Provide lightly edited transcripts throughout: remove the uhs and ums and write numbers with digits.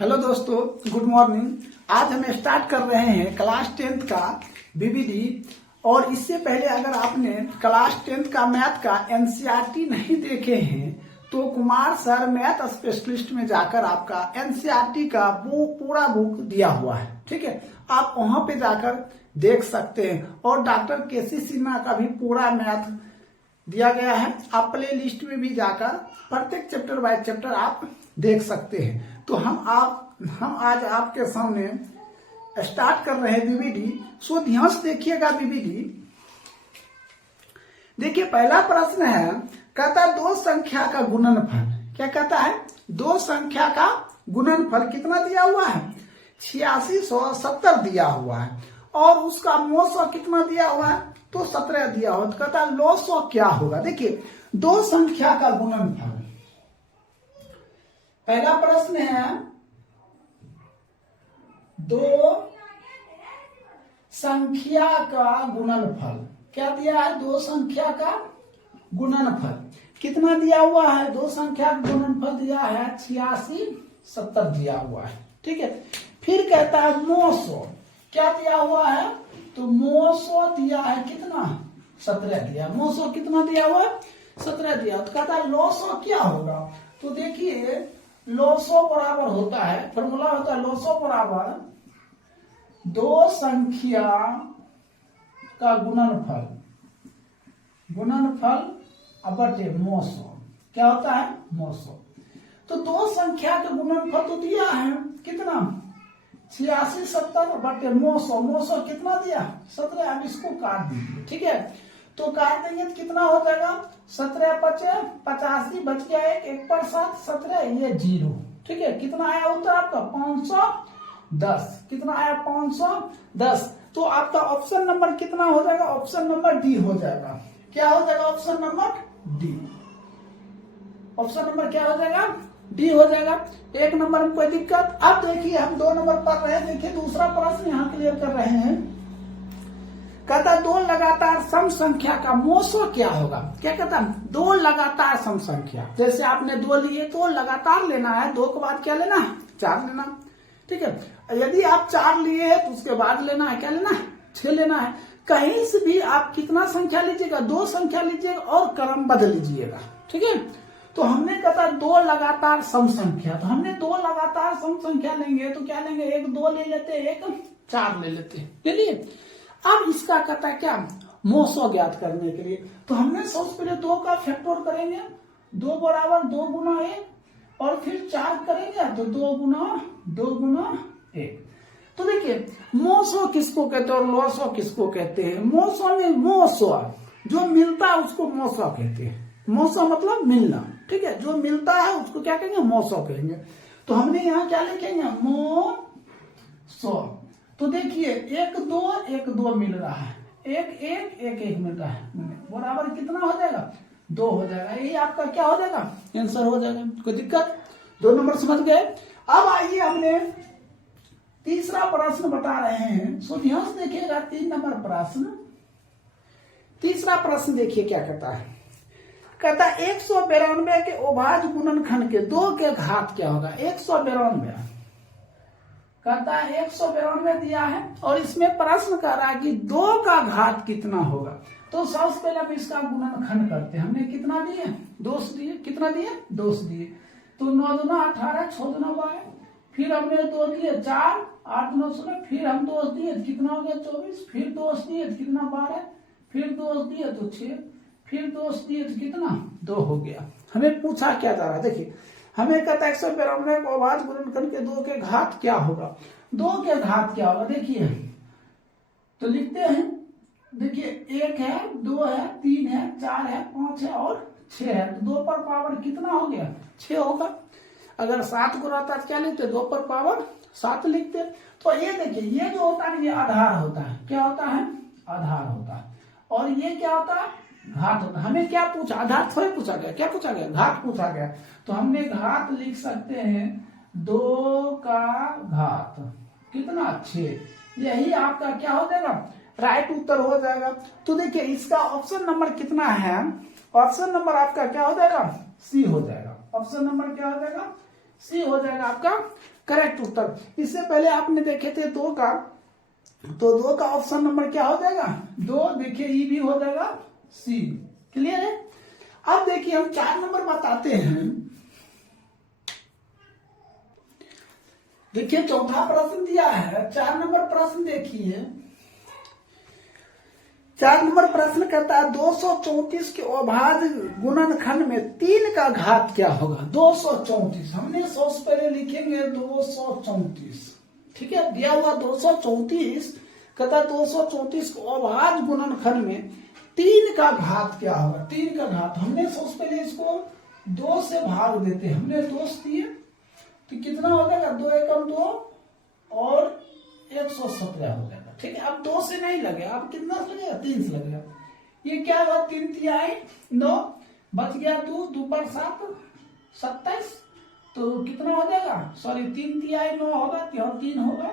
Hello दोस्तों, good morning. आज हम स्टार्ट कर रहे हैं क्लास 10th का बीबीडी। और इससे पहले अगर आपने क्लास 10th का मैथ का एनसीईआरटी नहीं देखे हैं तो कुमार सर मैथ स्पेशलिस्ट में जाकर आपका एनसीईआरटी का वो पूरा बुक दिया हुआ है, ठीक है। आप वहां पे जाकर देख सकते हैं। और डॉक्टर केसी सिन्हा का भी पूरा मैथ दिया गया है। आप प्ले लिस्ट में भी जाकर प्रत्येक चैप्टर बाय चैप्टर आप देख सकते हैं। तो हम आज आपके सामने स्टार्ट कर रहे हैं बीबीडी। सो ध्यान से देखिएगा बीबीडी। देखिए पहला प्रश्न है, कहता है दो संख्या का गुणनफल। क्या कहता है? दो संख्या का गुणनफल कितना दिया हुआ है? 8670 दिया हुआ है। और उसका मोसो कितना दिया हुआ है? तो 17 दिया हुआ। तो कहता है लोसो क्या होगा? देखिए दो संख्या का गुणनफल। पहला प्रश्न है, दो संख्या का गुणनफल। क्या दिया है? दो संख्या का गुणनफल कितना दिया हुआ है? दो संख्या का गुणनफल दिया है 8670 दिया हुआ है, ठीक है। फिर कहता है मोसो क्या दिया हुआ है? तो मोसो दिया है कितना? 17 दिया। मोसो कितना दिया हुआ है? 17 दिया। तो कहता है लोसो क्या होगा? तो देखिए लोसो बराबर होता है, फॉर्मूला होता है लोसो बराबर दो संख्या का गुणनफल बटे मोसो। क्या होता है? मोसो। तो दो संख्या का गुणनफल तो दिया है कितना? 8670 बटे मोसो। मोसो कितना दिया? 17। अब इसको काट दीजिए, ठीक है। तो काट देंगे तो कितना हो जाएगा? 17 पचे 85 बच गया एक पर 7 17 ये 0, ठीक है। कितना आया उत्तर आपका? 510। कितना आया? 510। तो आपका ऑप्शन नंबर कितना हो जाएगा? ऑप्शन नंबर डी हो जाएगा। क्या हो जाएगा? Option number D. Option number क्या हो जाएगा? डी हो जाएगा। एक नंबर में कोई दिक्कत? अब देखिए हम 2 नंबर पढ़ रहे हैं। देखिए दूसरा प्रश्न यहाँ क्लियर कर रहे हैं। कहता दो लगातार सम संख्या का मोसो क्या होगा? क्या कहता है? दो लगातार सम संख्या। जैसे आपने 2 लिए तो लगातार लेना है, 2 के बाद क्या लेना है? 4 लेना, ठीक है। यदि आप 4 लिए हैं तो उसके बाद लेना है क्या लेना है? 6 लेना है। कहीं से भी आप कितना संख्या लीजिएगा? 2 संख्या लीजिएगा और क्रमबद्ध लीजिएगा, ठीक है। तो हमने कहता दो लगातार सम संख्या। तो हमने 2 लगातार सम संख्या लेंगे तो क्या लेंगे? एक 2 ले लेते, एक 4 ले लेते, चलिए। अब इसका कहता है क्या? मोसो ज्ञात करने के लिए तो हमने सबसे पहले 2 का फैक्टर करेंगे। 2 बराबर 2 गुना 1 और फिर 4 करेंगे तो 2 गुना 1। तो देखिए मोसो किसको कहते हैं और लोसो किसको कहते हैं? मोसो में मोसो जो मिलता है उसको मोसो कहते हैं। मोसो मतलब मिलना, ठीक है। जो मिलता है उसको क्या कहेंगे? मोसो कहेंगे। तो हमने यहाँ क्या लिखेंगे? मोसो। तो देखिए 1 2 मिल रहा है, 1 1 मिल रहा है, बराबर कितना हो जाएगा? 2 हो जाएगा। ये आपका क्या हो जाएगा? आंसर हो जाएगा। कोई दिक्कत? 2 नंबर समझ गए। अब आइए हमने तीसरा प्रश्न बता रहे हैं। सो ध्यान से देखिएगा 3 नंबर प्रश्न। तीसरा प्रश्न देखिए क्या कहता है। कहता 192 के अभाज्य गुणनखंड के 2 के घात क्या होगा? 192 कहता है 192 दिया है और इसमें प्रश्न कर रहा है कि 2 का घात कितना होगा। तो सबसे पहले हम इसका गुणनखंड करते हैं। हमने कितना दिए? 2 दिए। कितना दिए? 2 दिए। तो 9 दूना 18 6 दूना 12। फिर हमने 2 दिए 4 8 9 16। फिर हम 2 दिए कितना हो गया? 24। फिर 2 दिए कितना? 12। फिर 2 दिए तो 6। फिर 2 दिए तो कितना? 2 हो गया। हमें पूछा क्या जा रहा है? देखिए हमें कहता है 192 को अभाज्य गुणनखंड के 2 के घात क्या होगा? 2 के घात क्या होगा? देखिए तो लिखते हैं। देखिए 1 है 2 है 3 है 4 है 5 है और 6 है। तो 2 पर पावर कितना हो गया? 6 होगा। अगर 7 को रहता है क्या लिखते? 2 पर पावर 7 लिखते। तो ये देखिए ये जो होता है ये आधार होता है। क्या होता है? आधार होता है। और ये क्या होता है? घात होता है। हमें क्या पूछा? आधार थोड़ी पूछा गया। क्या पूछा गया? घात पूछा गया। तो हमने घात लिख सकते हैं 2 का घात कितना? 6। यही आपका क्या हो जाएगा? राइट उत्तर हो जाएगा। तो देखिए इसका ऑप्शन नंबर कितना है? ऑप्शन नंबर आपका क्या हो जाएगा? सी हो जाएगा। ऑप्शन नंबर क्या हो जाएगा? सी हो जाएगा आपका करेक्ट उत्तर। इससे पहले आपने देखे थे 2 का, तो 2 का ऑप्शन नंबर क्या हो जाएगा 2, देखिए ई भी हो जाएगा सी। क्लियर है। अब देखिए हम 4 नंबर बताते हैं। देखिए चौथा प्रश्न दिया है, 4 नंबर प्रश्न देखिए। 4 नंबर प्रश्न कहता है 234 के अभाज्य गुणनखंड में 3 का घात क्या होगा। 234 हमने 100 से पहले लिखेंगे 234, ठीक है। दिया हुआ 234 कहता है 234 को अभाज्य गुणनखंड में 3 का घात क्या होगा। 3 का घात हमने 100 से पहले इसको 2 से भाग देते, हमने 2 दिए तो कितना हो जाएगा 2 एकम 2 और 117 हो जाएगा, ठीक है। अब 2 से नहीं लगेगा, अब कितना से लगेगा 3 से लगेगा। ये क्या होगा 3 तिहाई 9, बच गया 2, 2 पर 7 27, तो कितना हो जाएगा, सॉरी 3 तिहाई 9 होगा, 3 होगा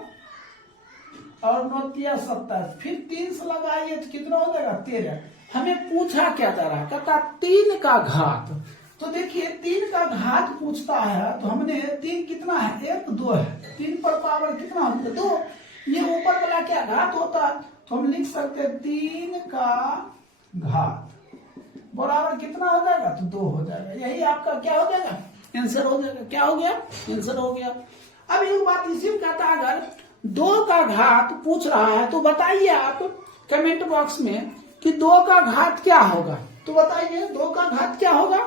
और 9 तिया 27, फिर 3 से लगाइए तो कितना हो जाएगा 13। हमें पूछा क्या जा रहा है, कहता 3 का घात। तो देखिए 3 का घात पूछता है तो हमने 3 कितना है 1 2 है, 3 पर पावर कितना होता है 2, ये ऊपर वाला क्या घात होता है तो हम लिख सकते हैं 3 का घात बराबर कितना हो जाएगा तो 2 हो जाएगा। यही आपका क्या हो जाएगा आंसर हो जाएगा। क्या हो गया आंसर हो गया। अब एक बात इसी में कहता है अगर 2 का घात पूछ रहा है तो बताइए आप कमेंट बॉक्स में कि 2 का घात क्या होगा। तो बताइए 2 का घात क्या होगा।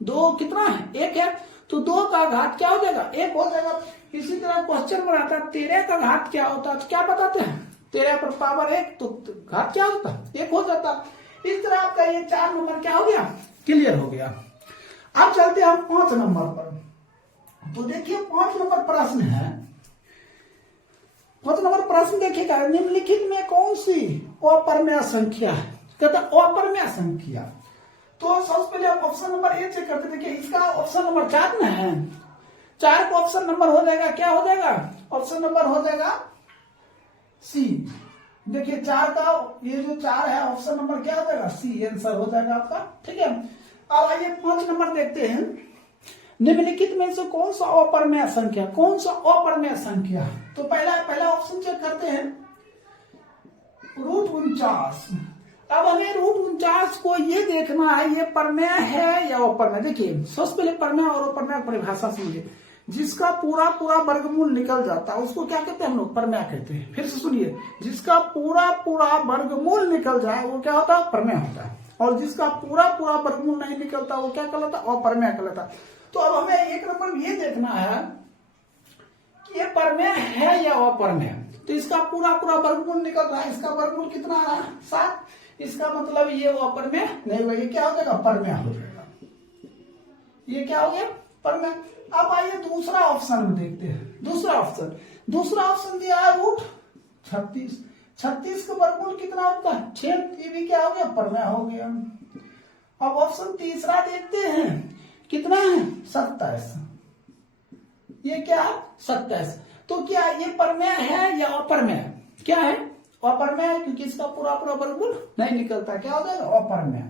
2 कितना है 1 है, तो 2 का घात क्या हो जाएगा 1 हो जाएगा। इसी तरह क्वेश्चन बनाता है 13 का घात क्या होता है तो क्या बताते हैं 13 पर पावर 1 तो घात क्या होता है 1 हो जाता। इस तरह आपका ये 4 नंबर क्या हो गया क्लियर हो गया। अब चलते हैं हम 5 नंबर पर। तो देखिए 5 नंबर प्रश्न है। 5 नंबर प्रश्न देखिएगा निम्नलिखित में कौन सी अपरमेय संख्या है। कहता अपरमेय संख्या, तो सबसे पहले आप ऑप्शन नंबर ए चेक करते। देखिए इसका ऑप्शन नंबर 4 में है, 4 का ऑप्शन नंबर हो जाएगा क्या हो जाएगा ऑप्शन नंबर हो जाएगा सी। देखिए 4 का ये जो 4 है ऑप्शन नंबर क्या हो जाएगा सी आंसर हो जाएगा आपका, ठीक है। अब आइए 5 नंबर देखते हैं। निम्नलिखित में से कौन सा अपरमेय संख्या, कौन सा अपरमेय संख्या। तो पहला ऑप्शन चेक करते हैं √49। अब हमें √49 को ये देखना है ये परमेय है या अपरमेय। देखिए सबसे पहले परमेय और अपरमेय परिभाषा समझिए। जिसका पूरा वर्गमूल निकल जाता है उसको क्या कहते हैं हम लोग परमेय कहते हैं। फिर से सुनिए, जिसका पूरा वर्गमूल निकल जाए वो क्या होता है परमेय होता है, और जिसका पूरा वर्गमूल नहीं निकलता वो क्या कहलाता है अपरमेय कहलाता है। तो अब हमें एक नंबर ये देखना है कि ये परमेय है या अपरमेय। तो इसका पूरा वर्गमूल निकल रहा है, इसका वर्गमूल कितना आ रहा है 7, इसका मतलब ये अपरमेय नहीं हुआ, ये क्या हो जाएगा परमेय हो जाएगा। ये क्या हो गया परमेय। अब आइए दूसरा ऑप्शन में देखते हैं। दूसरा ऑप्शन दिया है √36। 36 का वर्गमूल कितना होता है 6, ये भी क्या हो गया परमेय हो गया। अब ऑप्शन तीसरा देखते हैं कितना है 27, ये क्या है 27। तो क्या ये परमेय है या अपरमेय, क्या है अपरमेय, क्योंकि इसका पूरा वर्गमूल नहीं निकलता, क्या हो जाएगा अपरमेय।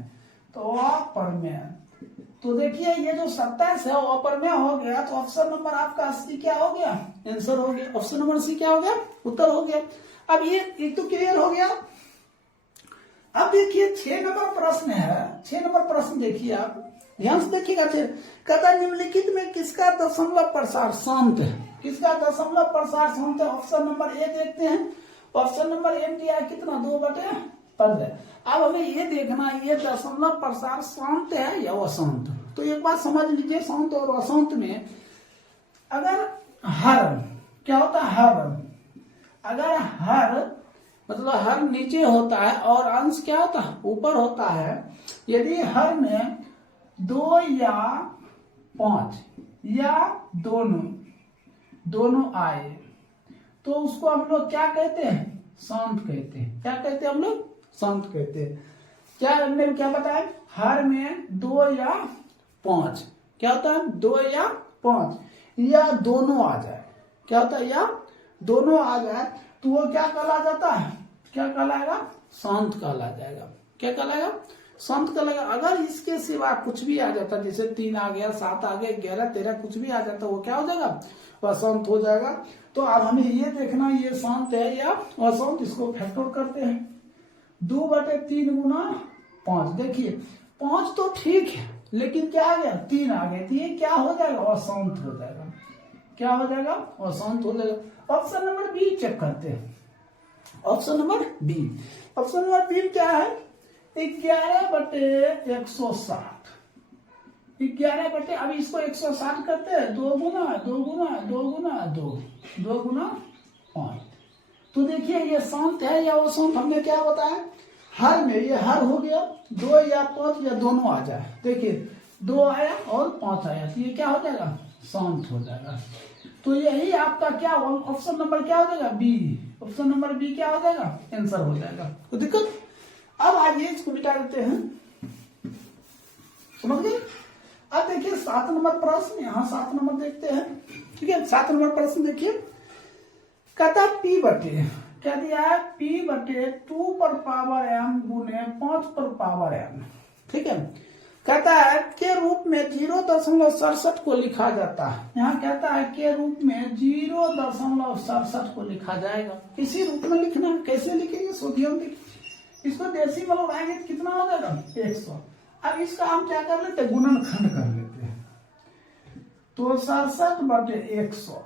तो अपरमेय, तो देखिए ये जो 27 है वो अपरमेय हो गया, तो ऑप्शन नंबर आपका सी क्या हो गया आंसर हो गया। ऑप्शन नंबर सी क्या हो गया उत्तर हो गया। अब ये एक तो क्लियर हो गया। अब देखिए 6 नंबर प्रश्न है। 6 नंबर प्रश्न देखिए आप ध्यान से देखिएगा। कहता निम्नलिखित में किसका दशमलव प्रसार शांत है, किसका दशमलव प्रसार शांत है। ऑप्शन नंबर ए देखते हैं। ऑप्शन नंबर ए दिया है कितना 2/15। अब हमें ये देखना ये दशमलव प्रसार शांत है या अशांत। तो एक बात समझ लीजिए शांत और अशांत में अगर हर क्या होता है हर, अगर हर मतलब हर नीचे होता है और अंश क्या होता है ऊपर होता है। यदि हर में 2 या 5 या दोनों आए तो उसको हम लोग क्या कहते हैं शांत कहते हैं। क्या कहते हैं हम लोग शांत कहते हैं। क्या हमने क्या बताया हर में 2 या 5 क्या होता है 2 या 5 या दोनों आ जाए, क्या होता है या दोनों आ जाए तो वो क्या कहला जाता है, क्या कहलाएगा शांत कहला जाएगा। क्या कहलाएगा संत का लगा। अगर इसके सिवा कुछ भी आ जाता, जैसे 3 आ गया, 7 आ गया, 11, 13 कुछ भी आ जाता, वो क्या हो जाएगा, वह संत हो जाएगा। तो अब हमें ये देखना ये संत है या असंत, इसको फैक्टर करते हैं। 2/3 गुना 5, देखिए 5 तो ठीक है, लेकिन क्या आ गया, 3 आ गए, तो ये क्या हो जाएगा, असंत हो जाएगा। क्या हो जाएगा, असंत हो जाएगा। ऑप्शन नंबर बी चेक करते हैं। Option number B, option number B क्या है, 11/160। 11 अब इसको 160 करते हैं, 2 गुना 2 गुना 2 गुना 2, 2 गुना 5। तो देखिए ये संत है या असंत, हमने क्या बताया, हर में ये हर हो गया, 2 या 5 या दोनों आ जाए। देखिए 2 आया और 5 आया, तो ये क्या हो जाएगा, संत हो जाएगा। तो यही आपका क्या ऑप्शन नंबर क्या हो जाएगा, बी। ऑप्शन नंबर बी क्या हो जाएगा, आंसर हो जाएगा। तो दिक्कत, अब आइए इसको मिटा देते हैं, समझ गए। अब देखिए 7 नंबर प्रश्न, यहाँ 7 नंबर देखते हैं, ठीक है। 7 नंबर प्रश्न देखिए, कहता P बटे क्या दिया है, P/2 पर पावर m गुने 5 पर पावर m, ठीक है। कहता है के रूप में 0.67 को लिखा जाता है। यहाँ कहता है के रूप में 0.67 को लिखा जाएगा। इसी रूप में लिखना, कैसे लिखेंगे, सोडियम लिखेंगे, इसको डेसिमल उड़ाएंगे तो कितना हो जाएगा, 100। अब इसका हम क्या कर लेते हैं, गुणनखंड कर लेते हैं। तो 67/100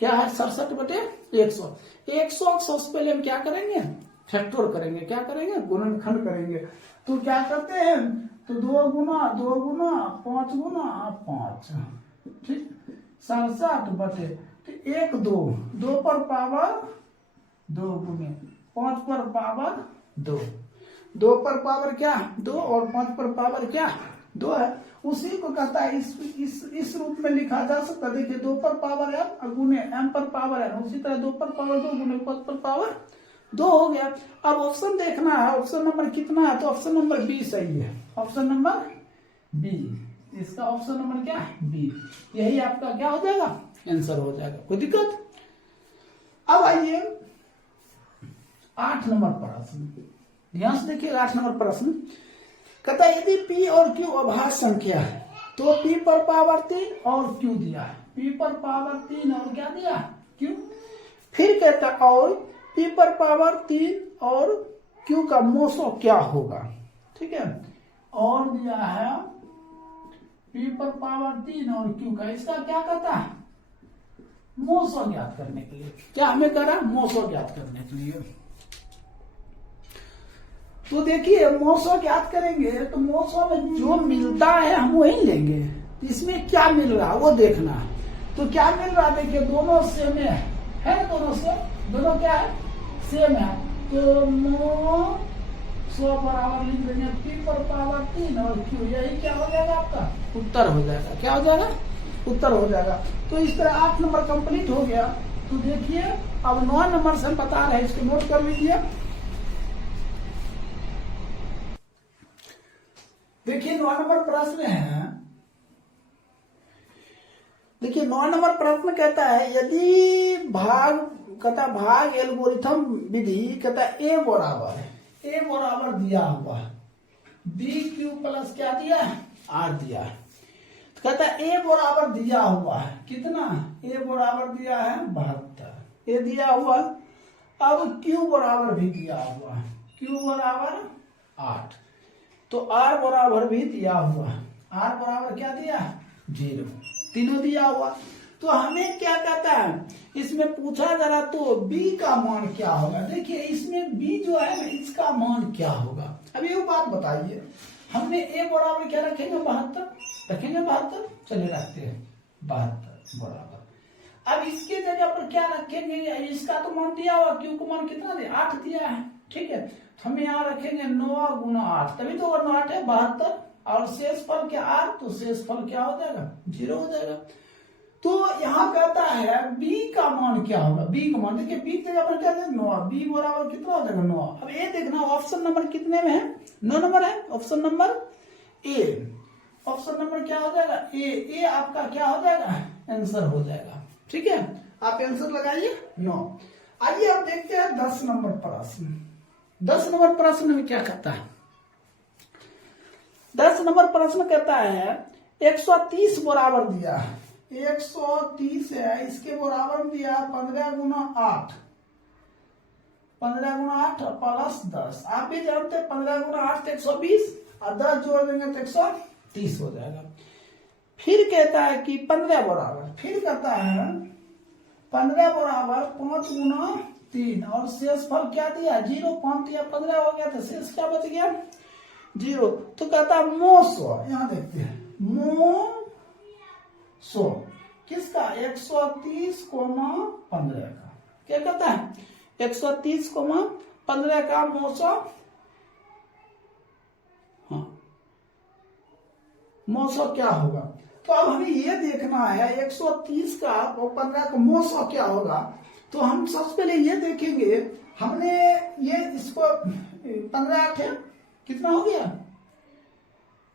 क्या है, 67/100। 100 से पहले हम क्या करेंगे, फैक्टर करेंगे, क्या करेंगे, गुणनखंड करेंगे। तो क्या करते हैं, तो 2 गुना 2 गुना 5 गुना 5, ठीक, 67/1 2 पर पावर 2 गुने 5 पर पावर 2, 2 पर पावर क्या, 2 और 5 पर पावर क्या, 2 है। उसी को कहता है इस रूप में लिखा जा सकता है। देखिए 2 पर पावर m गुने m पर पावर n, उसी तरह 2 पर पावर 2 गुने 5 पर पावर 2 हो गया। अब ऑप्शन देखना है, ऑप्शन नंबर कितना है, तो ऑप्शन नंबर बी सही है। ऑप्शन नंबर बी, इसका ऑप्शन नंबर क्या है, बी। यही आपका क्या हो जाएगा, आंसर हो जाएगा। कोई दिक्कत। अब आइए 8 नंबर प्रश्न, ध्यान से देखिए 8 नंबर प्रश्न। कहता है यदि p और q अभाज्य संख्या है तो p पर पावर 3 और q दिया है, p पर पावर 3 और क्या दिया, q। फिर कहता है और p पर पावर 3 और q का मोसो क्या होगा, ठीक है। और दिया है p पर पावर 3 और q का, इसका क्या कहता है, मोसो ज्ञात करने के लिए। क्या हमें करा, मोसो ज्ञात करने के लिए। तो देखिए मोसो ज्ञात करेंगे, तो मोसो में जो मिलता है हम वही लेंगे। तो इसमें क्या मिल रहा है वो देखना। तो क्या मिल रहा है, देखिए दोनों सेम है, दोनों सेम, दोनों क्या है, सेम है। तो मोसो बराबर लिख देंगे p पर पावर 3 और q, यही क्या हो जाएगा, आपका उत्तर हो जाएगा। क्या हो जाएगा, उत्तर हो जाएगा। तो इस तरह 8 नंबर कंप्लीट हो गया। तो देखिए अब 9 नंबर से हम बता रहे हैं, इसको नोट कर लीजिए। देखिए 9 नंबर प्रश्न है, देखिए 9 नंबर प्रश्न कहता है यदि भाग एल्गोरिथम विधि कहता है a बराबर दिया हुआ है, bq प्लस क्या दिया है, r दिया है। तो कहता है a बराबर दिया हुआ है, कितना, a बराबर दिया है 72, a दिया हुआ। अब q बराबर भी दिया हुआ है, q बराबर 8, तो r बराबर भी दिया हुआ है, r बराबर क्या दिया, 0, तीनों दिया हुआ। तो हमें क्या कहता है, इसमें पूछा जा रहा तो b का मान क्या होगा। देखिए इसमें b जो है ना, इसका मान क्या होगा। अब ये बात बताइए, हमने a बराबर क्या रखेंगे, 72 रखेंगे, 72, चलिए रखते हैं 72 बराबर। अब इसके जगह पर क्या रखेंगे, इसका तो मान दिया हुआ, q को मान कितना दिया, 8 दिया है, ठीक है। तो हम यहाँ रखेंगे 9 गुना 8, तभी तो 8 है 72, और शेष फल क्या r, तो शेष फल क्या हो जाएगा, 0 हो जाएगा। तो यहाँ कहता है b का मान क्या होगा, b का मान, देखिए b की जगह पर क्या है 9, b बराबर कितना हो जाएगा 9। अब ये देखना ऑप्शन नंबर कितने में है, 9 नंबर है, option number A. Option number क्या हो जाएगा, ए आपका क्या हो जाएगा, आंसर हो जाएगा, ठीक है। आप आंसर लगाइए 9। आइए अब देखते हैं 10 नंबर प्रश्न। 10 नंबर प्रश्न में क्या कहता है, 10 नंबर प्रश्न कहता है 130 बराबर दिया है, 130 है, इसके बराबर दिया 15 गुना 8, 15 गुना 8 प्लस 10। आप भी जानते हैं 15 गुना 8 120 और 10 जोड़ देंगे तो 130 हो जाएगा। फिर कहता है कि 15 बराबर, फिर कहता है 15 बराबर 5 गुना 3 और शेष फल क्या दिया 0, 5 दिया 15 हो गया, तो शेष क्या बच गया 0। तो कहता है मोसो, यहां देखते हैं मोसो किसका 130,15 का, क्या कहता है 130,15 का मोसो, हाँ मोसो क्या होगा। तो अब हमें ये देखना है 130 का और 15 का मोसो क्या होगा। तो हम सबसे पहले ये देखेंगे, हमने ये इसको 15 8 कितना हो गया,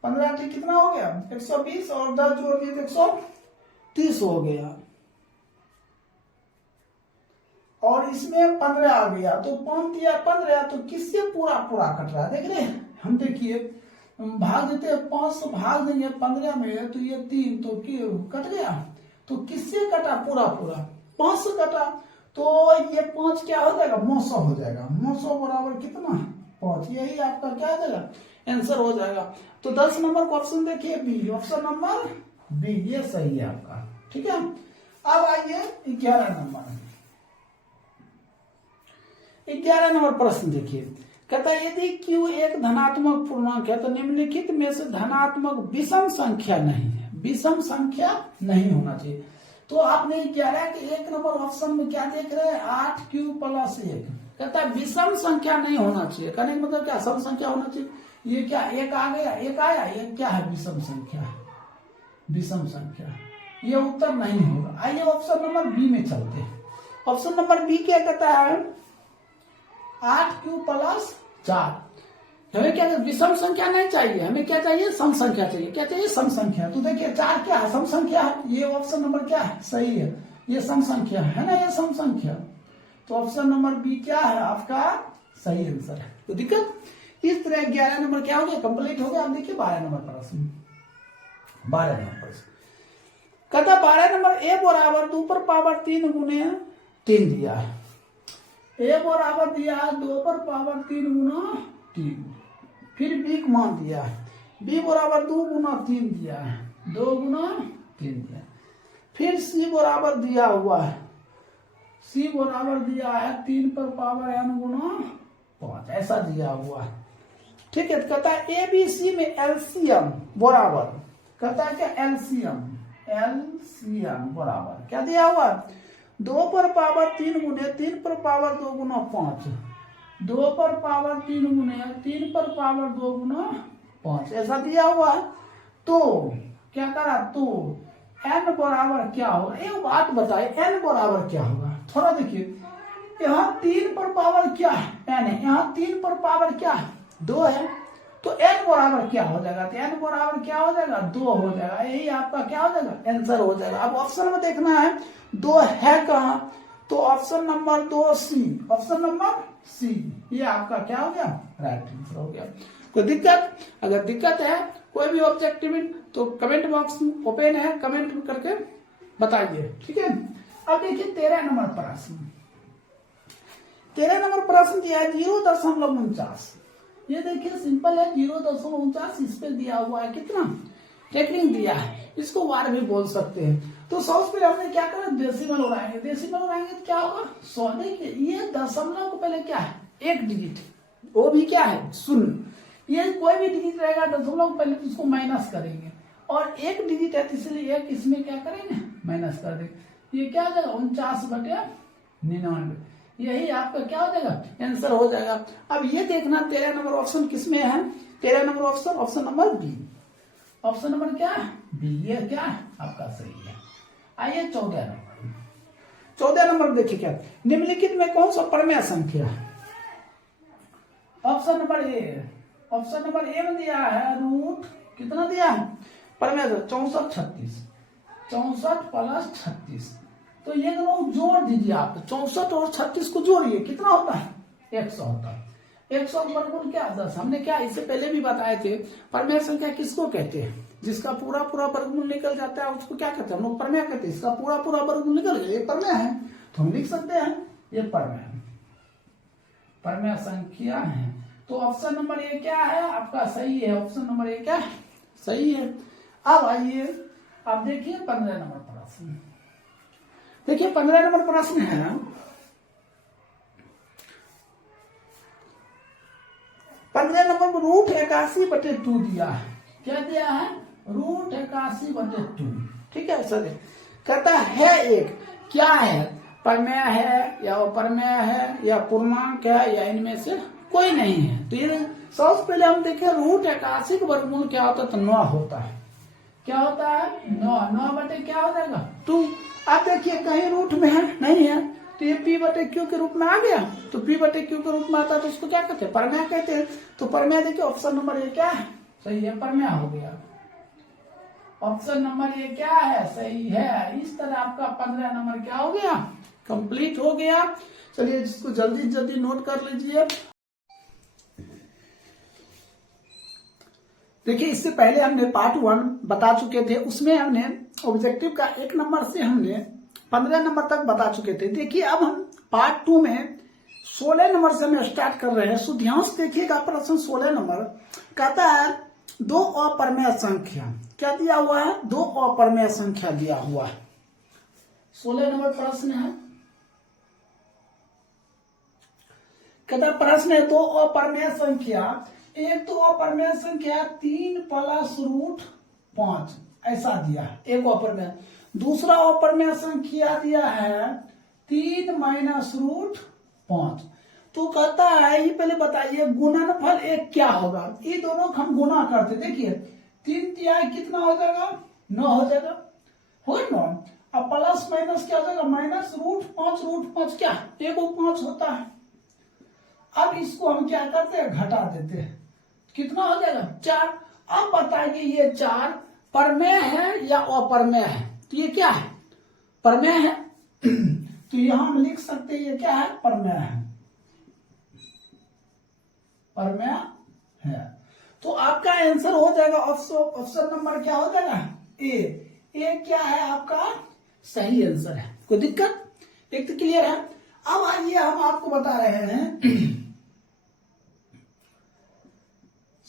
15 8 कितना हो गया 120 और 10 जोड़ दिए तो 130 हो गया, और इसमें 15 आ गया तो 5 दिया 15, तो किससे पूरा पूरा कट रहा है देख रहे हैं हम। देखिए भाग देते हैं 5 से भाग देंगे 15 में तो ये 3 तो कट गया, तो किससे कटा पूरा पूरा 5 से कटा, तो ये 5 क्या हो जाएगा 900 हो जाएगा, 900 बराबर कितना 5, यही आपका क्या हो जाएगा आंसर हो जाएगा। तो 10 नंबर का ऑप्शन देखिए बी, ऑप्शन नंबर बी ये सही है आपका, ठीक है। अब आइए 11 नंबर प्रश्न देखिए, कहता है यदि Q एक धनात्मक पूर्णांक है तो निम्नलिखित में से धनात्मक विषम संख्या नहीं है, विषम संख्या नहीं होना चाहिए। तो आपने 11 के 1 नंबर ऑप्शन में क्या देख रहे हैं 8Q + 1, कहता है विषम संख्या नहीं होना चाहिए, कहने का मतलब क्या सम संख्या होना चाहिए। ये क्या एक आ गया, एक आया, ये क्या है विषम संख्या, विषम संख्या, ये उत्तर नहीं होगा। आइए ऑप्शन नंबर बी में चलते हैं। ऑप्शन नंबर बी क्या कहता है 8Q + 4, हमें क्या विषम संख्या नहीं चाहिए, हमें क्या चाहिए सम संख्या चाहिए। क्या चाहिए सम संख्या। तो देखिए 4 क्या है सम संख्या है, ये ऑप्शन नंबर क्या है सही है, ये सम संख्या है ना, ये सम संख्या। तो ऑप्शन नंबर बी क्या है आपका सही आंसर है। तो दिक्कत इस तरह 11 नंबर क्या हो गया कंप्लीट हो गया। अब देखिए 12 नंबर प्रश्न, 12 नंबर प्रश्न कहता 12 नंबर a बराबर 2/3 गुने 3 दिया है, a बराबर दिया है 2/3 गुना 3, फिर b का मान दिया है b बराबर 2 गुना 3 दिया है, 2 गुना 3 दिया, फिर c बराबर दिया हुआ है, c बराबर दिया है 3/n गुना 5 ऐसा दिया हुआ है, ठीक है। तो कहता है ए बी सी में एलसीएम बराबर, कहता है क्या एलसीएम, एलसीएम बराबर क्या दिया हुआ 2/3 गुने 3/2 गुना 5, 2/3 गुने 3/2 गुना 5 ऐसा दिया हुआ है। तो क्या करा, तो n बराबर क्या होगा, एक बात बताए n बराबर क्या होगा। थोड़ा देखिए यहाँ 3 पर पावर क्या है n है, यहाँ 3 पर पावर क्या है 2 है, तो n बराबर क्या हो जाएगा, तो n बराबर क्या हो जाएगा 2 हो जाएगा, यही आपका क्या हो जाएगा आंसर हो जाएगा। अब ऑप्शन में देखना है 2 है कहाँ, तो ऑप्शन नंबर 2 सी, ऑप्शन नंबर सी ये आपका क्या हो गया राइट आंसर हो गया। कोई दिक्कत, अगर दिक्कत है कोई भी ऑब्जेक्टिव तो कमेंट बॉक्स ओपन है, कमेंट करके बताइए, ठीक है। अब देखिए 13 नंबर प्रश्न, 13 नंबर प्रश्न दिया है 0.49, ये देखिए सिंपल है 0.49, इस पे दिया हुआ है कितना टेक्निक दिया है, इसको वार भी बोल सकते हैं। तो सबसे पहले हमने क्या करा डेसिमल उड़ाएंगे, डेसिमल उड़ाएंगे तो क्या होगा 100, देखिए ये दशमलव को पहले क्या है एक डिजिट, वो भी क्या है 0, ये कोई भी डिजिट रहेगा दशमलव पहले तो उसको माइनस करेंगे, और एक डिजिट है इसलिए एक इसमें क्या करेंगे माइनस कर देंगे, ये क्या हो जाएगा 49/99, यही आपका क्या हो जाएगा आंसर हो जाएगा। अब ये देखना 13 नंबर ऑप्शन किसमें है, 13 number option option number B, option number क्या है बी, ये क्या है आपका सही है। आइए 14 नंबर देखिए क्या निम्नलिखित में कौन सा परमेय संख्या है, option number A, option number A में दिया है रूट कितना दिया है परमेय 64 36, 64 + 36, तो ये दोनों जोड़ दीजिए आप, 64 और 36 को जोड़िए कितना होता है 100 होता है। 100 का वर्गमूल क्या 10। हमने क्या इससे पहले भी बताए थे, परमेय संख्या किसको कहते हैं? जिसका पूरा पूरा वर्गमूल निकल जाता है उसको क्या कहते हैं? हम लोग परमेय कहते हैं। इसका पूरा पूरा वर्गमूल निकल गया, ये परमेय है, तो हम लिख सकते हैं ये परमेय संख्या है। तो ऑप्शन नंबर ए क्या है आपका? सही है। ऑप्शन नंबर ए क्या सही है। अब आइए आप देखिए 15 नंबर प्रश्न। देखिए 15 नंबर प्रश्न है, 15 नंबर में √81/2 दिया है। क्या दिया है? √81/2। ठीक है सर, कहता है एक क्या है? परमेय है या अप्रमेय है या पूर्णांक है या इनमें से कोई नहीं है। तो ये सबसे पहले हम देखें √81 का वर्गमूल क्या होता है? तो 9 होता है। क्या होता है? 9 बटे क्या हो जाएगा? 2। आप देखिए कहीं रूट में है नहीं है, तो ये p/q के रूप में आ गया। तो p/q के रूप में आता है तो उसको क्या कहते हैं? परमेय कहते हैं। तो परमेय देखिए ऑप्शन नंबर ए क्या है? सही है, परमेय हो गया। ऑप्शन नंबर ए क्या है? सही है। इस तरह आपका 15 नंबर क्या हो गया? कंप्लीट हो गया। चलिए जिसको जल्दी जल्दी नोट कर लीजिए। देखिए इससे पहले हमने पार्ट 1 बता चुके थे, उसमें हमने ऑब्जेक्टिव का 1 नंबर से हमने 15 नंबर तक बता चुके थे। देखिए अब हम पार्ट 2 में 16 नंबर से हम स्टार्ट कर रहे हैं। सो ध्यान से देखिएगा प्रश्न 16 नंबर कहता है 2 अपरमेय संख्या। क्या दिया हुआ है? 2 अपरमेय संख्या दिया हुआ है। 16 नंबर प्रश्न है, कहता प्रश्न है 2 अपरमेय संख्या। एक तो अपरमेय संख्या 3 + √5 ऐसा दिया है, एक अपरमेय। दूसरा अपरमेय संख्या दिया है 3 - √5। तो कहता है ये पहले बताइए गुणनफल एक क्या होगा? ये दोनों हम गुना करते, देखिए 3 तिहाई कितना हो जाएगा? 9 हो जाएगा, हो 9। अब प्लस माइनस क्या हो जाएगा? -√5। √5 क्या? 1/5 होता है। अब इसको हम क्या करते हैं? घटा देते हैं। कितना हो जाएगा? 4। अब बताइए ये 4 परमेय है या अप्रमेय है? तो ये क्या है? परमेय है। तो यहां हम लिख सकते हैं ये क्या है? परमेय है, परमेय है। तो आपका आंसर हो जाएगा ऑप्शन नंबर क्या हो जाएगा? ए क्या है आपका? सही आंसर है। कोई दिक्कत? एक तो क्लियर है। अब आइए हम आपको बता रहे हैं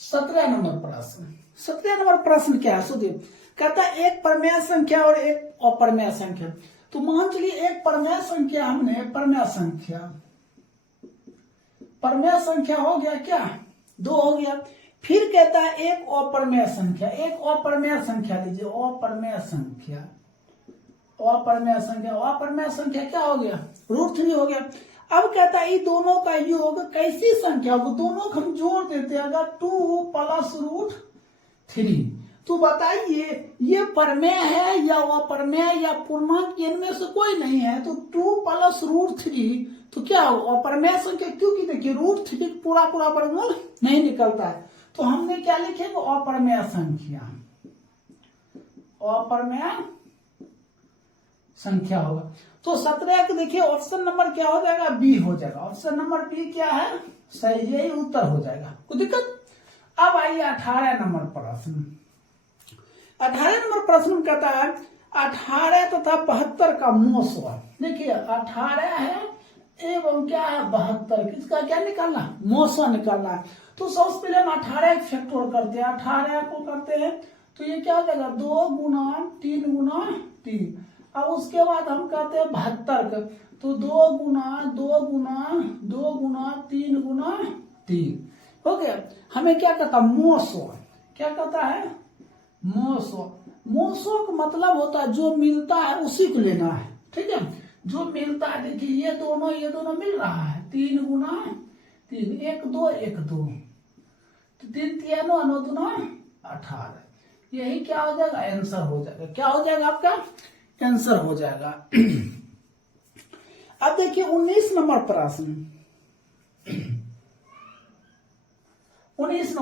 17 नंबर प्रश्न। 17 नंबर प्रश्न क्या है? सुनिए, कहता है एक परमेय संख्या और एक अप्रमेय संख्या। तो मान चलिए एक परमेय संख्या, हमने परमेय संख्या हो गया क्या? 2 हो गया। फिर कहता है एक अप्रमेय संख्या। एक अप्रमेय संख्या लीजिए, अप्रमेय संख्या क्या हो गया? √3 हो गया। अब कहता है ये दोनों का योग कैसी संख्या होगा? दोनों हम जोड़ देते हैं अगर 2 + √3। तो बताइए ये परमेय है या अप्रमेय या पूर्णांक? इनमें से कोई नहीं है। तो 2 + √3 तो क्या हो? अप्रमेय संख्या, क्योंकि देखिए √3 पूरा वर्गमूल नहीं निकलता है। तो हमने क्या लिखेंगे? अप्रमेय संख्या होगा। तो 17 के देखिए ऑप्शन नंबर क्या हो जाएगा? बी हो जाएगा। ऑप्शन नंबर बी क्या है? सही, यही उत्तर हो जाएगा। कोई दिक्कत? अब आइए 18 नंबर प्रश्न। 18 नंबर प्रश्न कहता है 18 तथा 72 का मोसवा। देखिए 18 है एवं क्या है? 72। किसका क्या निकालना? मोसवा निकालना है। तो सबसे पहले हम 18 फैक्टर करते हैं। 18 को करते हैं तो ये क्या हो जाएगा? 2 × 3 × 3। अब उसके बाद हम कहते हैं 72 का, तो 2 × 2 × 2 × 3 × 3 हो गया। हमें क्या कहता है? मोसो। क्या कहता है? मोसो का मतलब होता है जो मिलता है उसी को लेना है। ठीक है, जो मिलता है। देखिए ये दोनों मिल रहा है। 3 × 3, 1 2 1 2, तो 3 3 9 9 2 18। यही क्या हो जाएगा? आंसर हो जाएगा। क्या हो जाएगा आपका? आंसर हो जाएगा। अब देखिए 19 नंबर प्रश्न। 19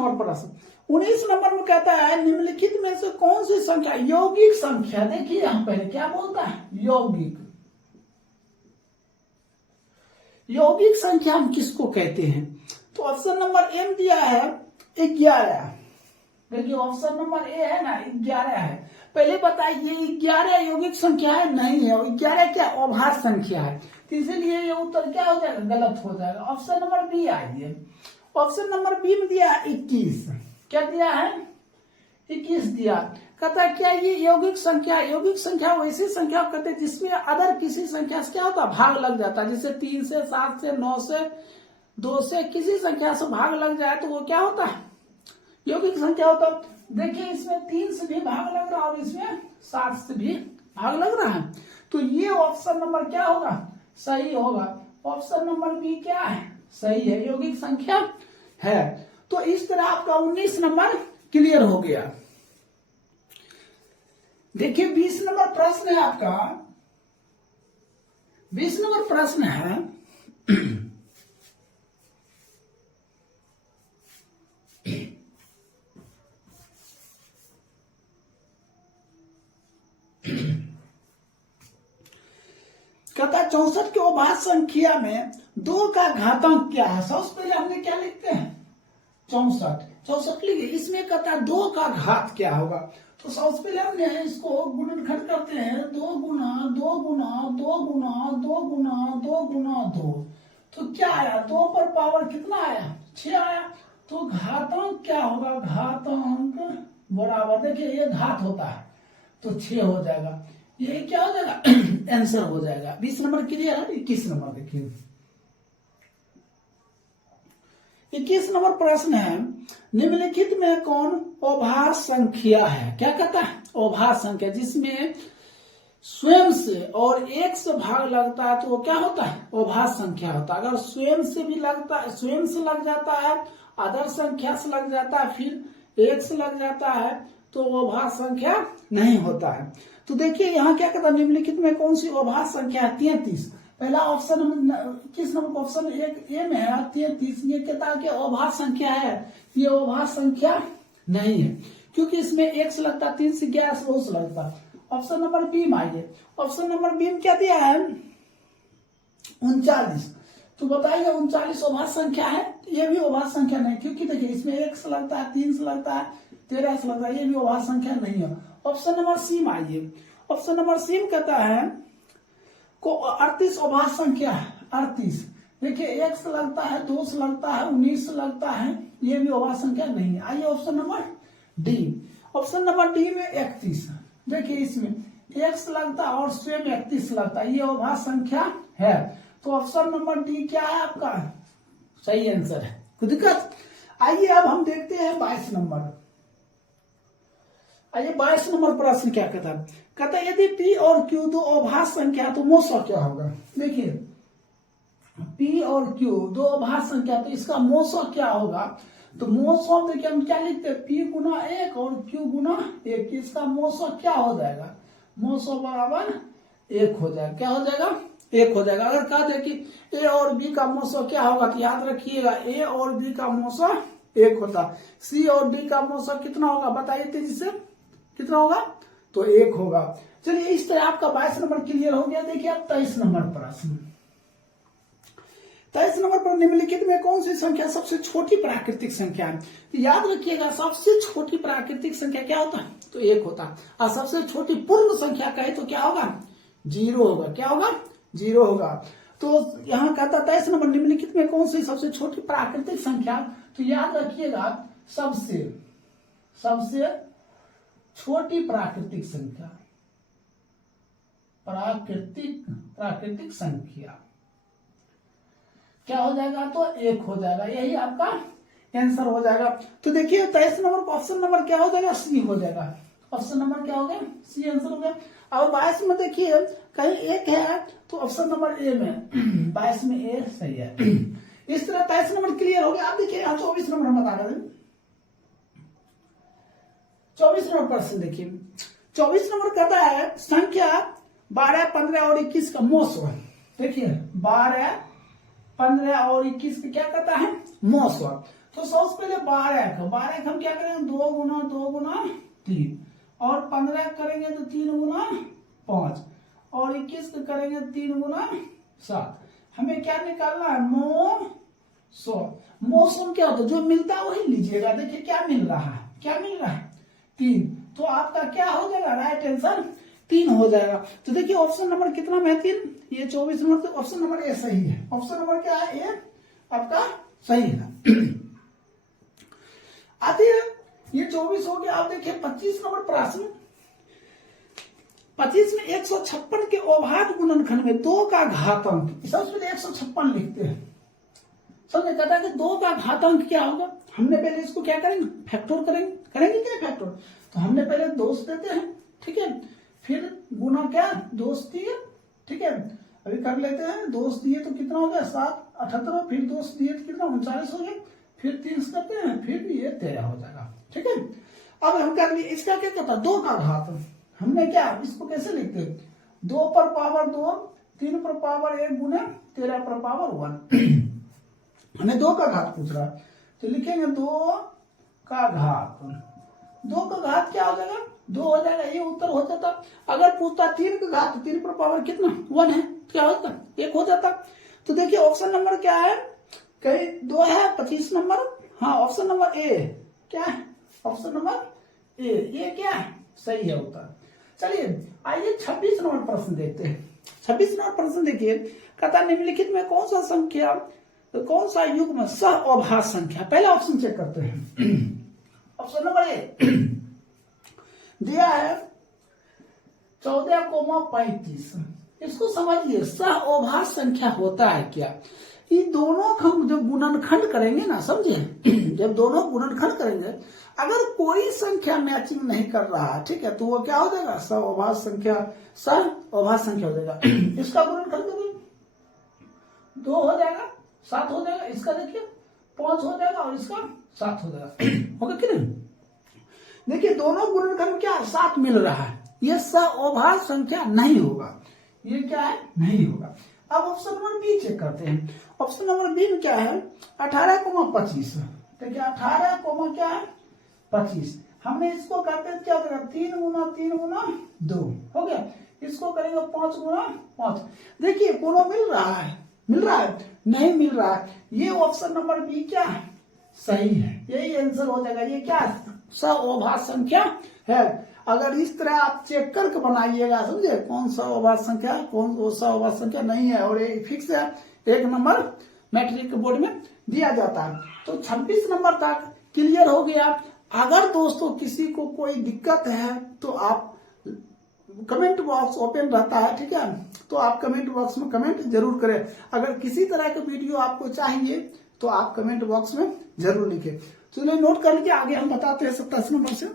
नंबर में कहता है निम्नलिखित में से कौन सी संख्या यौगिक संख्या? देखिए यहां पहले क्या बोलता है? यौगिक संख्या हम किसको कहते हैं? तो ऑप्शन नंबर एम दिया है 11। देखिए ऑप्शन नंबर ए है ना 11 है। पहले बताइए 11 यौगिक संख्या है नहीं है, 11 क्या अभाज्य संख्या है, तो इसीलिए ये उत्तर क्या हो जाएगा, गलत हो जाएगा। ऑप्शन नंबर बी आइए, ऑप्शन नंबर बी में दिया 21। क्या दिया है, 21 दिया। कहता है क्या ये यौगिक संख्या, यौगिक संख्या वैसी संख्या कहते हैं जिसमें अदर किसी संख्या से क्या होता है, भाग लग जाता है। जैसे 3 से 7 से 9 से 2 से किसी संख्या से भाग लग जाए तो वो क्या होता है, यौगिक संख्या होता है। देखिए इसमें 3 से भी भाग लग रहा है और इसमें 7 से भी भाग लग रहा है, तो ये ऑप्शन नंबर क्या होगा, सही होगा। ऑप्शन नंबर बी क्या है, सही है, यौगिक संख्या है। तो इस तरह आपका 19 नंबर क्लियर हो गया। देखिए 20 नंबर प्रश्न है आपका, 20 नंबर प्रश्न है कहता है 64 के अभाज्य संख्या में 2 का घातांक क्या है। सबसे पहले हमने क्या लिखते हैं, 64 लिखिए। इसमें कहता है 2 का घात क्या होगा, तो सबसे पहले हमने इसको गुणनखंड करते हैं, 2 गुना 2 गुना 2 गुना 2 गुना 2 गुना 2, तो क्या आया, 2 पर पावर कितना आया, 6 आया। तो घातांक क्या होगा, घातांक बराबर, देखिए ये घात होता है तो 6 हो जाएगा, ये क्या हो जाएगा आंसर हो जाएगा। 20 नंबर क्लियर है। 21 नंबर देखिए, 21 नंबर प्रश्न है निम्नलिखित में कौन अभाज्य संख्या है। क्या कहता है, अभाज्य संख्या जिसमें स्वयं से और एक से भाग लगता है तो वो क्या होता है, अभाज्य संख्या होता है। अगर स्वयं से भी लगता है, स्वयं से लग जाता है, अदर संख्या से लग जाता है, फिर एक से लग जाता है तो अभाज्य संख्या नहीं होता है। तो देखिए यहाँ क्या कहता है, निम्नलिखित में कौन सी अभाज्य संख्या है, 33। पहला ऑप्शन 21 नंबर ऑप्शन एक ए में है 33, ये कहता है कि अभाज्य संख्या है, ये अभाज्य संख्या नहीं है क्योंकि इसमें एक से लगता है, 3 से 11 से बहुत से लगता है। ऑप्शन नंबर बी में आइए, ऑप्शन नंबर बी में क्या दिया है 39, तो बताइए 39 अभाज्य संख्या है, ये भी अभाज्य संख्या नहीं क्योंकि देखिए इसमें 1 से लगता है, 3 से लगता है, 13 से लगता है, ये भी अभाज्य संख्या नहीं है। ऑप्शन नंबर सी में आइए, ऑप्शन नंबर सी में कहता है को 38 अभाज्य संख्या है, 38। देखिए 1 से लगता है, 2 से लगता है, 19 से लगता है, ये भी अभाज्य संख्या नहीं है। आइए option number D, option number D में 31। देखिए इसमें 1 से लगता है और स्वयं 31 से लगता है, ये अभाज्य संख्या है। तो ऑप्शन नंबर डी क्या है आपका, सही आंसर है, कोई दिक्कत। आइए अब हम देखते हैं 22 नंबर। आइए 22 नंबर प्रश्न क्या कहता है, कहता है यदि P और Q दो अभाज्य संख्या तो मोसो क्या होगा। देखिए P और Q दो अभाज्य संख्या तो इसका मोसो क्या होगा, तो मोसो देखिए हम क्या लिखते हैं, P गुना 1 और Q गुना 1, इसका मोसो क्या हो जाएगा, मोसो बराबर 1 हो जाएगा। क्या हो जाएगा, 1 हो जाएगा। अगर कहा जाए कि A और B का मोसो क्या होगा तो याद रखिएगा A और B का मोसो 1 होता, C और D का मोसो कितना होगा बताइए तेजी से, कितना होगा, तो 1 होगा। चलिए इस तरह आपका 22 नंबर क्लियर हो गया। देखिए अब 23 नंबर प्रश्न, 23 नंबर पर निम्नलिखित में कौन सी संख्या सबसे छोटी प्राकृतिक संख्या है। तो याद रखिएगा सबसे छोटी प्राकृतिक संख्या क्या होता है, तो 1 होता है, और सबसे छोटी पूर्ण संख्या कहे तो क्या होगा, 0 होगा। क्या होगा, 0 होगा। तो यहाँ कहता 23 नंबर निम्नलिखित में कौन सी सबसे छोटी प्राकृतिक संख्या, तो याद रखिएगा सबसे छोटी प्राकृतिक संख्या, प्राकृतिक संख्या क्या हो जाएगा, तो 1 हो जाएगा, यही आपका आंसर हो जाएगा। तो देखिए 23 नंबर ऑप्शन नंबर क्या हो जाएगा, सी हो जाएगा। ऑप्शन नंबर क्या हो गया, सी आंसर हो गया। अब 22 में देखिए कहीं 1 है तो ऑप्शन नंबर ए में 22 में ए सही है। इस तरह 23 नंबर क्लियर हो गया। अब देखिए 24 नंबर हम बता रहे हैं, 24 नंबर प्रश्न देखिए, 24 नंबर कहता है संख्या 12, 15 और 21 का मोसो। देखिए 12, 15 और 21 का क्या कहता है, मोसो। तो सबसे पहले 12 का हम क्या करेंगे, 2 गुना 2 गुना 3, और 15 करेंगे तो 3 गुना 5, और 21 का करेंगे 3 गुना 7। हमें क्या निकालना है, 100। मौसम क्या होता है, जो मिलता है वही लीजिएगा। देखिए क्या मिल रहा है, क्या मिल रहा है, 3। तो आपका क्या हो जाएगा, राइट आंसर 3 हो जाएगा। तो देखिए ऑप्शन नंबर कितना में है, 3, ये 24 नंबर। तो ऑप्शन नंबर ए सही है। ऑप्शन नंबर क्या है, ए आपका सही है। आते हैं, ये 24 हो गया। आप देखिए 25 नंबर प्रश्न। 25 में 156 के अभाज्य गुणनखंड में 2 का घातांक, सबसे पहले 156 लिखते हैं। समझे, कहता है कि 2 का घातांक क्या होगा। हमने पहले इसको क्या करेंगे, फैक्टर करेंगे क्या फैक्टर। तो हमने पहले दोष देते हैं, ठीक है, फिर गुना क्या, दोष दिए, ठीक है। अभी कर लेते हैं, दोष दिए तो कितना हो गया 7, 78, फिर दोष दिए तो कितना 39 हो गया, फिर 3 करते हैं, फिर ये 13 हो जाएगा, ठीक है। अब हम कर लिए, इसका क्या कहता है, 2 का घात। हमने क्या, इसको कैसे लिखते हैं, 2 पर पावर 2, 3 पर पावर 1 गुना 13 पर पावर 1। हमें 2 का घात पूछ रहा है, तो लिखेंगे 2 का घात। 2 का घात क्या हो जाएगा, 2 हो जाएगा, ये उत्तर हो जाता। अगर पूछता 3 का घात, 3 पर पावर कितना 1 है, क्या होता, 1 हो जाता। तो देखिए ऑप्शन नंबर क्या है, कहीं 2 है, 25 नंबर, हाँ ऑप्शन नंबर ए क्या है, ऑप्शन नंबर ए, ये क्या है, सही है उत्तर। चलिए आइए 26 नंबर प्रश्न देखते हैं। 26 नंबर प्रश्न देखिए, कहता निम्नलिखित में कौन सा संख्या, तो कौन सा युग्म सह-अभाज्य संख्या। पहला ऑप्शन चेक करते हैं। ऑप्शन नंबर ए दिया है 14,35। इसको समझिए, सह-अभाज्य संख्या होता है क्या। ये दोनों हम जब गुणनखंड करेंगे ना, समझे, जब दोनों गुणनखंड करेंगे, अगर कोई संख्या मैचिंग नहीं कर रहा है, ठीक है, तो वो क्या हो जाएगा, सह-अभाज्य संख्या, सह-अभाज्य संख्या हो जाएगा। इसका गुणनखंड करिए, 2 हो जाएगा, 7 हो जाएगा, इसका देखिए 5 हो जाएगा और इसका 7 हो जाएगा, होगा कि नहीं। देखिए दोनों गुणनखंड क्या 7 मिल रहा है, ये सह-अभाज्य संख्या नहीं होगा, ये क्या है, नहीं होगा। अब ऑप्शन नंबर बी चेक करते हैं। ऑप्शन नंबर बी में क्या है, 18,25। देखिए 18, क्या है 25। हमने इसको करते क्या हो जाएगा, 3 गुना 3 गुना 2 हो गया। इसको करेंगे 5 गुना 5। देखिए कोनो मिल रहा है, मिल रहा है, नहीं मिल रहा है। ये ऑप्शन नंबर बी क्या है, सही है, यही आंसर हो जाएगा। ये क्या सह-अभाज्य संख्या है। अगर इस तरह आप चेक करके बनाइएगा, समझे, कौन सह-अभाज्य संख्या, कौन सह-अभाज्य संख्या नहीं है, और ये फिक्स है, 1 नंबर मैट्रिक बोर्ड में दिया जाता है। तो 26 नंबर तक क्लियर हो गया। अगर दोस्तों किसी को कोई दिक्कत है तो आप, कमेंट बॉक्स ओपन रहता है, ठीक है, तो आप कमेंट बॉक्स में कमेंट जरूर करें। अगर किसी तरह का वीडियो आपको चाहिए तो आप कमेंट बॉक्स में जरूर लिखें। चलिए नोट कर लीजिए, आगे हम बताते हैं 27 नंबर से।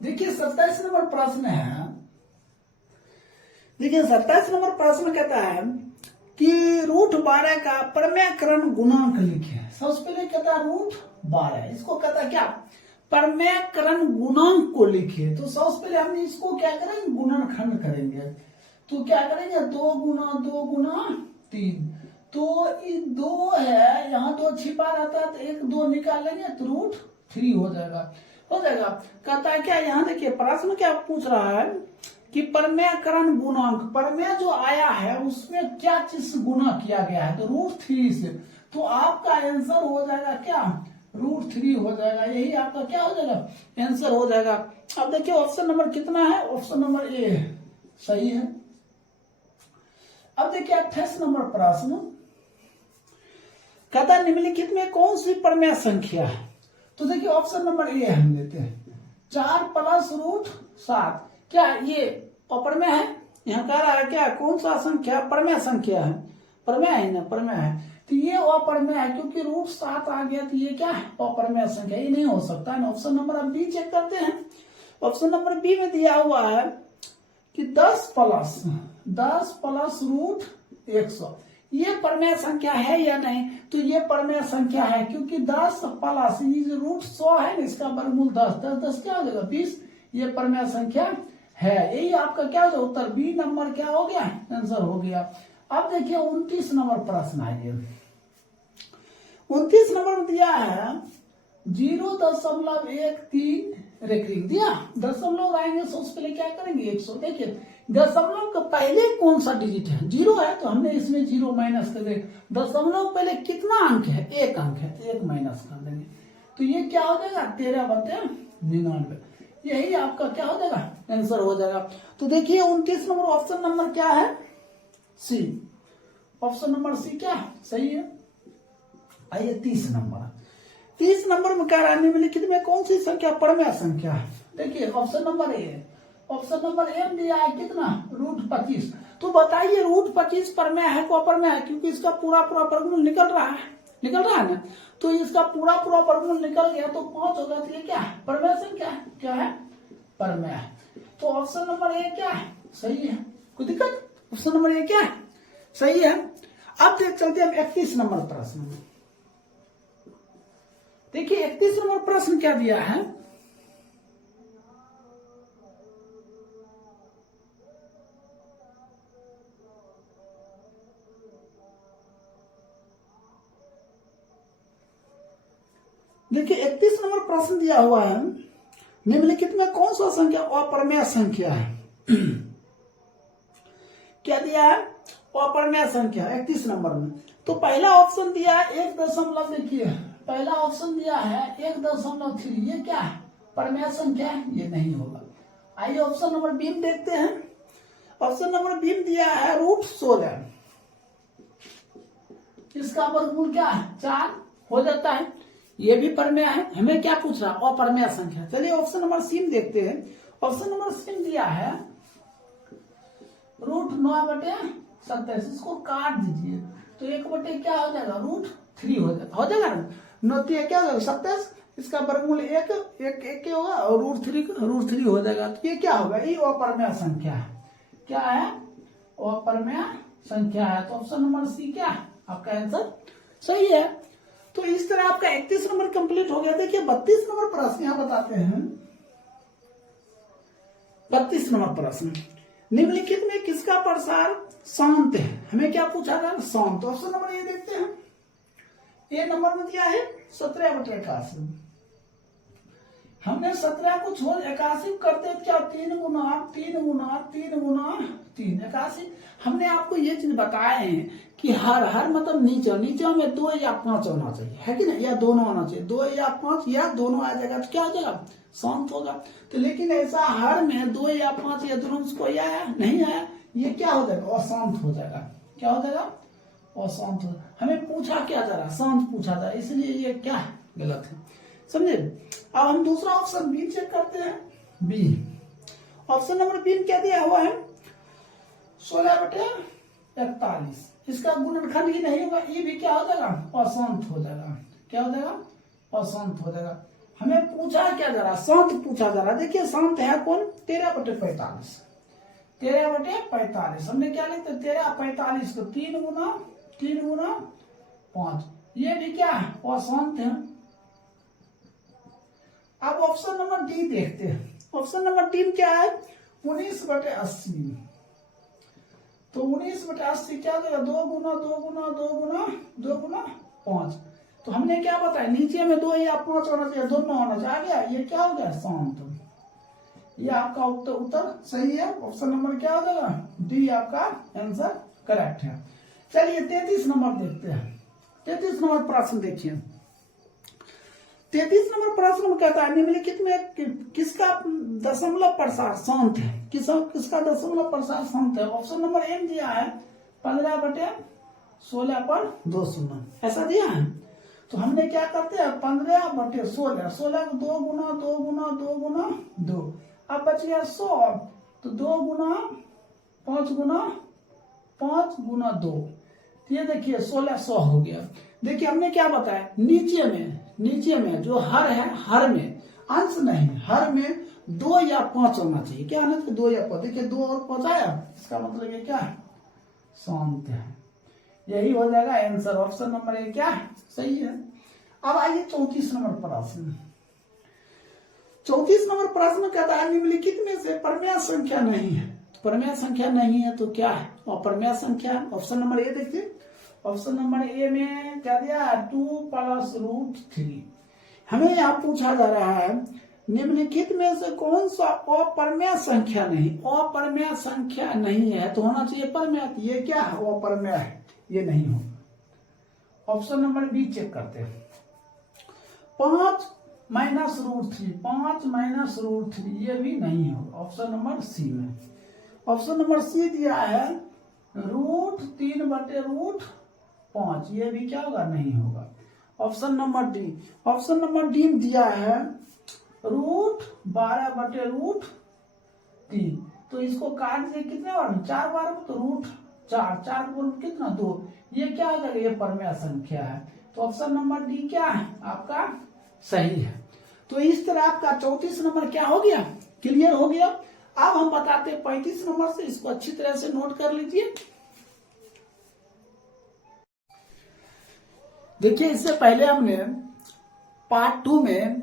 देखिए 27 नंबर प्रश्न है, देखिए 27 नंबर प्रश्न कहता है कि √12 का परमेयकरण गुणांक लिखे। सबसे पहले कहता है √12, इसको कहता है क्या, परमेयकरण गुणांक को लिखे। तो सबसे पहले हम इसको क्या करेंगे, गुणनखंड करेंगे। तो क्या करेंगे, 2 गुना 2 गुना 3। तो ये 2 है, यहाँ 2 छिपा रहता है, तो 1 2 निकालेंगे तो √3 हो जाएगा, हो जाएगा। कहता है क्या, यहाँ देखिए प्रश्न क्या पूछ रहा है कि परमेयकरण गुणांक, परमेय जो आया है उसमें क्या चीज से गुना किया गया है, तो √3 से। तो आपका आंसर हो जाएगा क्या, √3 हो जाएगा, यही आपका क्या हो जाएगा, आंसर हो जाएगा। अब देखिए ऑप्शन नंबर कितना है, ऑप्शन नंबर ए सही है। अब देखिए 28 नंबर प्रश्न कहता है निम्नलिखित में कौन सी परमेय संख्या है। तो देखिए ऑप्शन नंबर ए हम लेते हैं, 4 + √7। क्या ये अपरमेय है, यहाँ कह रहा है क्या, कौन सा संख्या परमेय संख्या है, परमेय है ना, परमेय है। तो ये अपरमेय है, क्योंकि √7 आ गया, तो ये क्या है, अपरमेय संख्या, ये नहीं हो सकता है। ऑप्शन नंबर अब बी चेक करते हैं। ऑप्शन नंबर बी में दिया हुआ है कि 10 + √100, ये परमेय संख्या है या नहीं। तो ये परमेय संख्या है, क्योंकि 10 + √100 है ना, इसका वर्गमूल 10, 10 10 क्या हो जाएगा 20, ये परमेय संख्या है। यही आपका क्या हो जाएगा उत्तर, बी नंबर क्या हो गया, आंसर हो गया। अब देखिए 29 नंबर प्रश्न आइए। 29 नंबर में दिया है 0.13 रेखिक दिया, दशमलव आएंगे, सबसे पहले क्या करेंगे 100। देखिए दशमलव के पहले कौन सा डिजिट है? 0 है, तो हमने इसमें 0 माइनस कर देंगे। दशमलव पहले कितना अंक है? 1 अंक है, तो 1 माइनस कर देंगे। तो ये क्या हो जाएगा? 13/99। यही आपका क्या हो जाएगा? आंसर हो जाएगा। तो देखिए 29 नंबर ऑप्शन नंबर क्या है? सी। ऑप्शन नंबर सी क्या सही है? आइए 30 नंबर। 30 नंबर में क्या निम्नलिखित में कौन सी संख्या परमेय संख्या है? देखिए option number A. Option number A में दिया है कितना? √25। तो बताइए √25 परमेय है को अपरमेय है? क्योंकि इसका पूरा वर्गमूल निकल रहा है ना। तो इसका पूरा वर्गमूल निकल गया तो 5 होगा। तो ये क्या है? परमेय संख्या है। क्या है? परमेय है। तो ऑप्शन नंबर ए क्या है? सही है। कोई दिक्कत? ऑप्शन नंबर ए क्या है? सही है। अब देख चलते हैं 31 नंबर प्रश्न में। देखिए 31 नंबर प्रश्न क्या दिया है? देखिए 31 नंबर प्रश्न दिया हुआ है, निम्नलिखित में कौन सा संख्या अपरमेय संख्या है? क्या दिया है? अपरमेय संख्या 31 नंबर में। तो पहला ऑप्शन दिया है 1 दशमलव, देखिए पहला ऑप्शन दिया है 1.3। ये क्या है? परमेय संख्या है, ये नहीं होगा। आइए ऑप्शन नंबर बी में देखते हैं। ऑप्शन नंबर बी में दिया है √16। इसका वर्गमूल क्या है? 4 हो जाता है। ये भी परमेय है। हमें क्या पूछ रहा? अपरमेय संख्या। चलिए ऑप्शन नंबर सी में देखते हैं। ऑप्शन नंबर सी में दिया है √9/27। इसको काट दीजिए तो 1 क्या हो जाएगा? √3 हो जाएगा ना। 9 क्या होगा? 27। इसका वर्गमूल 1 होगा और √3 हो जाएगा। तो ये क्या होगा? ये अपरमेय संख्या है। क्या है? अपरमेय संख्या है। तो ऑप्शन नंबर सी क्या है? आपका आंसर सही है। तो इस तरह आपका 31 नंबर कंप्लीट हो गया। देखिए 32 नंबर प्रश्न यहां बताते हैं। 32 नंबर प्रश्न, निम्नलिखित में किसका प्रसार शांत है? हमें क्या पूछा था? शांत। ऑप्शन नंबर ए देखते हैं। ए नंबर में दिया है 17/81। हमने 17 को छोड़ 81 करते क्या? 3 गुना 3 गुना 3 गुना 3 81। हमने आपको ये चीज बताए हैं कि हर मतलब नीचे में 2 या 5 होना चाहिए, है कि नहीं? या दोनों होना चाहिए। 2 या 5 या दोनों आ जाएगा तो क्या हो जाएगा? शांत होगा। तो लेकिन ऐसा हर में 2 या 5 या दोनों कोई आया नहीं आया, ये क्या हो जाएगा? अशांत हो जाएगा। क्या हो जाएगा? अशांत हो। हमें पूछा क्या जा रहा? शांत पूछा जा रहा, इसलिए ये क्या है? गलत है। समझे? अब हम दूसरा ऑप्शन बी चेक करते हैं। बी ऑप्शन नंबर बी में क्या दिया हुआ है? 16/41। इसका गुणनखंड ही नहीं होगा। ये भी क्या हो जाएगा? अशांत हो जाएगा। क्या हो जाएगा? अशांत हो जाएगा। हमें पूछा क्या जा रहा? शांत पूछा जा रहा। देखिए शांत है कौन? 13/45। 13/45 हमने क्या लिखते? 13/45 को 3 गुना 5। ये भी क्या है? अशांत है। अब ऑप्शन नंबर डी देखते हैं। ऑप्शन नंबर डी में क्या है? 19/80। तो 19/80 क्या देगा? 2 गुना 2 गुना 2 गुना 2 गुना 5। तो हमने क्या बताया? नीचे में 2 या 5 होना चाहिए, दोनों होना चाहिए। आ गया? ये क्या हो गया? शांत। ये आपका उत्तर सही है। ऑप्शन नंबर क्या हो जाएगा? डी आपका आंसर करेक्ट है। चलिए 33 नंबर देखते हैं। 33 नंबर प्रश्न देखिए। 33 नंबर प्रश्न में कहता है निम्नलिखित में किसका दशमलव प्रसार शांत है? किसका दशमलव प्रसार शांत है? ऑप्शन नंबर ए दिया है 15/16/2। ऐसा दिया है। तो हमने क्या करते हैं? 15/16। 16 को 2 गुना 2 गुना 2 गुना 2। अब बच गया 100। तो 2 गुना 5 गुना 5 गुना 2। ये देखिए 1600 हो गया। देखिए हमने क्या बताया? नीचे में जो हर है, हर में अंश नहीं, हर में 2 या 5 होना चाहिए। क्या होना चाहिए? 2 या 5। देखिए 2 और 5 आया, इसका मतलब ये क्या है? शांत है। यही हो जाएगा आंसर। ऑप्शन नंबर ए क्या है? सही है। अब आइए 34 नंबर प्रश्न। 34 नंबर प्रश्न कहता है निम्नलिखित में से परमेय संख्या नहीं है। परमेय संख्या नहीं है तो क्या है? अपरमेय संख्या। ऑप्शन नंबर ए देखिए। ऑप्शन नंबर ए में क्या दिया? 2 + √3। हमें यहाँ पूछा जा रहा है निम्नलिखित में से कौन सा अपरमेय संख्या नहीं, अपरमेय संख्या नहीं है तो होना चाहिए परमेय। ये क्या है, अपरमेय है, ये नहीं होगा। ऑप्शन नंबर बी चेक करते हैं। 5 माइनस रूट 3, 5 माइनस रूट 3, ये भी नहीं होगा ऑप्शन नंबर सी में। ऑप्शन नंबर सी दिया है √3/√5, ये भी क्या होगा, नहीं होगा। Option number D, option number D में दिया है √12/√3, तो इसको काट दिए कितने बार, 4 बार, तो √4, 4 गुण कितना 2, ये क्या हो जाएगा, ये परमेय संख्या है। तो ऑप्शन नंबर डी क्या है आपका, सही है। तो इस तरह आपका 34 नंबर क्या हो गया, क्लियर हो गया। अब हम बताते हैं 35 नंबर से, इसको अच्छी तरह से नोट कर लीजिए। देखिए इससे पहले हमने पार्ट 2 में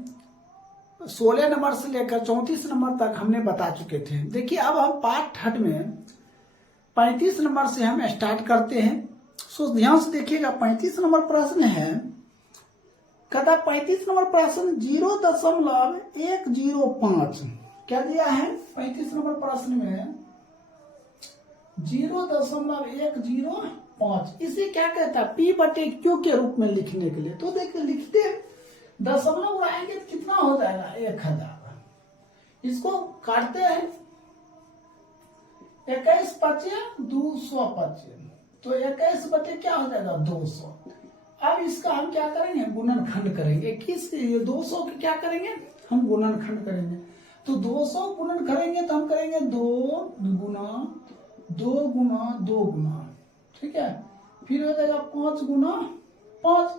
16 नंबर से लेकर 34 नंबर तक हमने बता चुके थे। देखिए अब हम पार्ट 3 में 35 नंबर से हम स्टार्ट करते हैं। सो ध्यान से देखिएगा, 35 नंबर प्रश्न है, कहता 35 नंबर प्रश्न 0.105 क्या दिया है, 35 नंबर प्रश्न में 0.105, इसे क्या कहता है, P/Q के रूप में लिखने के लिए। तो देखिए लिखते दशमलव उड़ाएंगे तो कितना हो जाएगा, 1000। इसको काटते हैं 21 × 225, तो 21 बटे क्या हो जाएगा 200। अब इसका हम क्या करेंगे, गुणनखंड करेंगे। किस 200 के क्या करेंगे, हम गुणनखंड करेंगे। तो 200 गुणन करेंगे तो हम करेंगे 2 गुना 2, ठीक है। फिर हो जाएगा 5 गुना 5।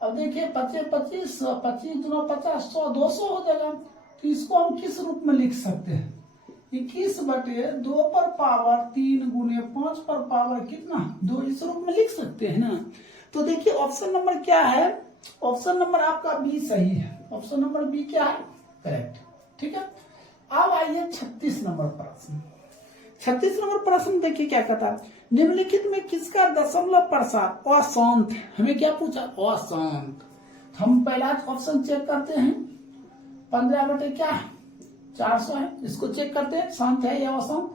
अब देखिए 25 25 गुना 50 100 200 हो जाएगा। तो इसको हम किस रूप में लिख सकते हैं, 21/2 गुने 5 पर पावर कितना 2, इस रूप में लिख सकते हैं ना। तो देखिए ऑप्शन नंबर क्या है, ऑप्शन नंबर आपका बी सही है। ऑप्शन नंबर बी क्या है, करेक्ट, ठीक है। अब आइए 36 नंबर प्रश्न। 36 नंबर प्रश्न देखिए क्या कहता है, निम्नलिखित में किसका दशमलव प्रसार अशांत है। हमें क्या पूछा, अशांत। हम पहला ऑप्शन चेक करते हैं, 15 बटे क्या 400 है, इसको चेक करते हैं शांत है या अशांत।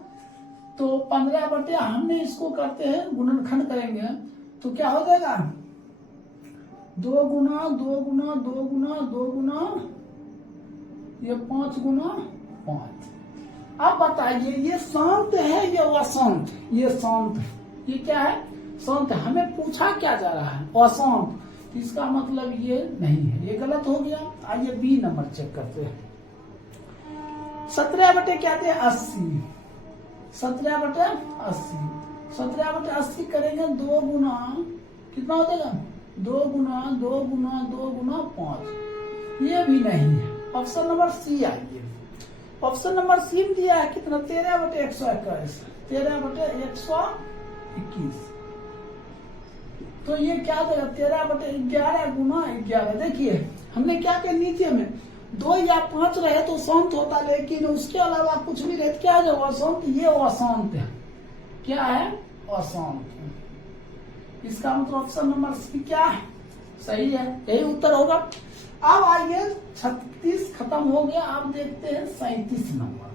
तो 15 बटे हमने इसको करते हैं गुणनखंड करेंगे तो क्या हो जाएगा 2 गुना 2 गुना 2 गुना 2 गुना, ये 5 गुना 5। अब बताइए ये शांत है या अशांत, ये शांत है, ये क्या है शांत है। हमें पूछा क्या जा रहा है, अशांत, इसका मतलब ये नहीं है, ये गलत हो गया। आइए बी नंबर चेक करते हैं। 17 बटे क्या थे 80, 17 बटे 80, 17 बटे 80 करेंगे 2 गुना कितना हो जाएगा 2 गुना 2 गुना 2 गुना 5, ये भी नहीं है। ऑप्शन नंबर सी आइए। ऑप्शन नंबर सी में दिया है कितना 13 बटे 121, 13 बटे 121। तो ये क्या देगा 13 बटे 11 गुना 11। देखिए हमने क्या किया, नीचे में 2 या 5 रहे तो शांत होता, लेकिन उसके अलावा कुछ भी रहे क्या जो अशांत, ये अशांत है। क्या है, अशांत। इसका मतलब ऑप्शन नंबर सी क्या है, सही है, यही उत्तर होगा। अब आइए 36 खत्म हो गया। अब देखते हैं 37 नंबर।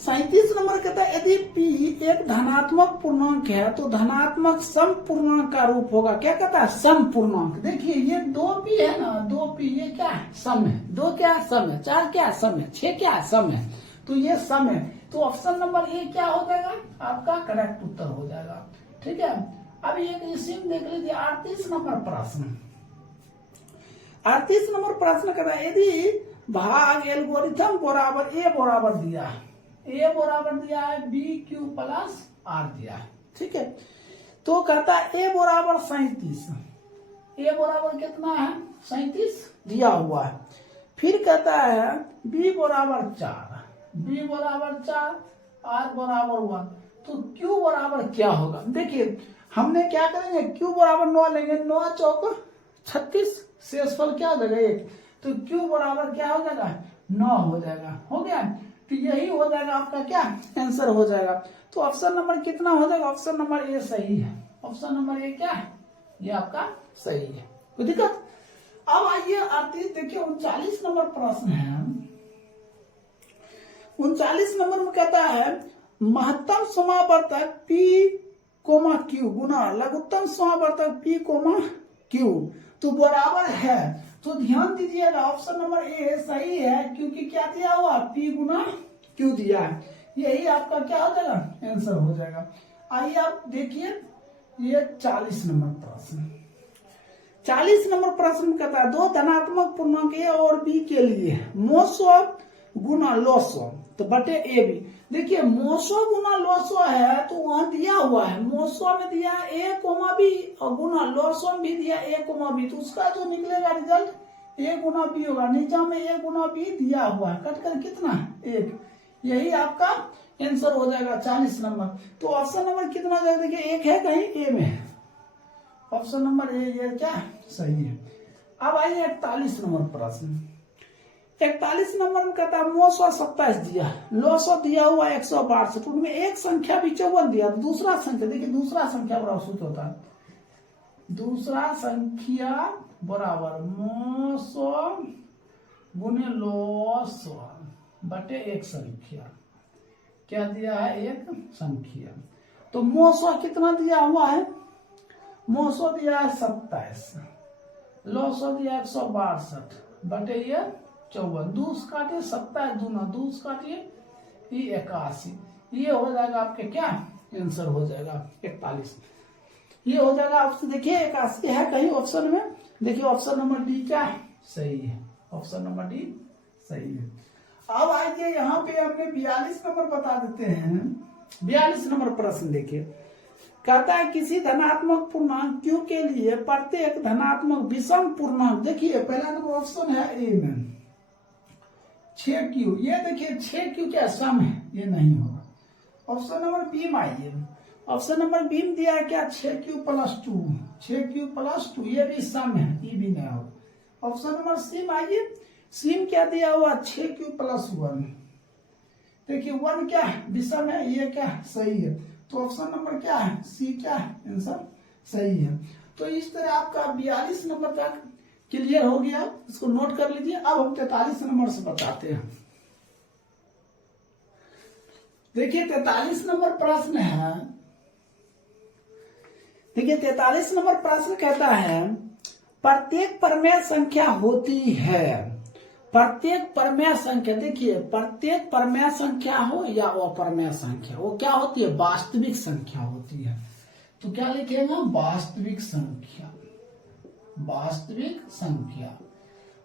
37 नंबर कहता है यदि P एक धनात्मक पूर्णांक है तो धनात्मक सम पूर्णांक का रूप होगा। क्या कहता है, सम पूर्णांक। देखिए ये 2P है ना, 2P ये क्या है, सम है। 2 क्या है, सम है। 4 क्या है, सम है। 6 क्या है, सम है। तो ये सम है, तो ऑप्शन नंबर ए क्या हो जाएगा, आपका करेक्ट उत्तर हो जाएगा। ठीक है। अब ये इसी में देख लीजिए 38 नंबर प्रश्न। 38 नंबर प्रश्न कहता है यदि भाग एल्गोरिथम बराबर ए बराबर दिया है, ए बराबर दिया है BQ प्लस R दिया है, ठीक है। तो कहता है ए बराबर 37, ए बराबर कितना है 37 दिया हुआ है। फिर कहता है B बराबर 4, B बराबर 4, R बराबर 1, तो Q बराबर क्या होगा। देखिए हमने क्या करेंगे, Q बराबर 9 लेंगे, 9 चौक 36, शेषफल क्या हो जाएगा 1, तो Q बराबर क्या हो जाएगा 9 हो जाएगा। हो गया, तो यही हो जाएगा आपका क्या आंसर हो जाएगा। तो ऑप्शन नंबर कितना हो जाएगा, ऑप्शन नंबर ए सही है। ऑप्शन नंबर ए क्या है, ये आपका सही है, कोई दिक्कत। अब आइए 38 देखिए 39 नंबर प्रश्न है। 39 नंबर में कहता है महत्तम समावर्तक P, Q गुना लघुत्तम समावर्तक P, Q तो बराबर है। तो ध्यान दीजिएगा ऑप्शन नंबर ए सही है, क्योंकि क्या दिया हुआ P गुना Q दिया है, यही आपका क्या हो जाएगा आंसर हो जाएगा। आइए आप देखिए ये 40 नंबर प्रश्न। 40 नंबर प्रश्न कहता है दो धनात्मक पूर्णांक ए और बी के लिए मोसो गुना लोसो तो बटे ए बी। देखिए मोसो गुना लोसो है तो वहां दिया हुआ है, मोसो में दिया ए कोमा बी और गुना लोसो में भी दिया ए कोमा बी, तो उसका जो निकलेगा रिजल्ट ए गुना बी होगा। नीचे में ए गुना बी दिया हुआ है, कट कर कितना एक, यही आपका आंसर हो जाएगा 40 नंबर। तो ऑप्शन नंबर कितना हो जाएगा देखिए एक है कहीं ए में, ऑप्शन नंबर ए ये क्या सही है। अब आइए 41 नंबर प्रश्न। 41 नंबर में कहता है मोसो 27 दिया, लोसो दिया हुआ 162, उनमें एक संख्या भी 54 दिया, दूसरा संख्या देखिए दूसरा संख्या बराबर सूत्र होता है, दूसरा संख्या बराबर मोसो गुने लोसो बटे एक संख्या, क्या दिया है एक संख्या। तो मोसो कितना दिया हुआ है, मोसो दिया है 27, लोसो दिया 162 बटे ये 54, दूस काटे 27 दूना दूस काटिए ये 81, ये हो जाएगा आपके क्या आंसर हो जाएगा 41, ये हो जाएगा आपसे देखिए 81 है कहीं ऑप्शन में, देखिए ऑप्शन नंबर डी क्या है सही है, ऑप्शन नंबर डी सही है। अब आइए यहाँ पे हमने 42 नंबर बता देते हैं। 42 नंबर प्रश्न देखिए कहता है किसी धनात्मक पूर्णांक Q के लिए प्रत्येक धनात्मक विषम पूर्णांक, देखिए पहला नंबर ऑप्शन है ए में 6Q, ये देखिए 6Q क्या सम है, ये नहीं होगा। ऑप्शन नंबर बी में आइए, ऑप्शन नंबर बी में दिया है क्या 6Q + 2, 6Q + 2 ये भी सम है, ये भी नहीं होगा। ऑप्शन नंबर सी में आइए, सी में क्या दिया हुआ 6Q + 1, देखिए 1 क्या है विषम है, ये क्या सही है, तो ऑप्शन नंबर क्या है सी क्या है आंसर सही है। तो इस तरह आपका 42 नंबर तक क्लियर हो गया, इसको नोट कर लीजिए। अब हम 43 नंबर से बताते हैं। देखिए 43 नंबर प्रश्न है, देखिए 43 नंबर प्रश्न कहता है प्रत्येक परमेय संख्या होती है, प्रत्येक परमेय संख्या, देखिए प्रत्येक परमेय संख्या हो या अपरमेय संख्या वो क्या होती है वास्तविक संख्या होती है। तो क्या लिखेगा वास्तविक संख्या, वास्तविक संख्या।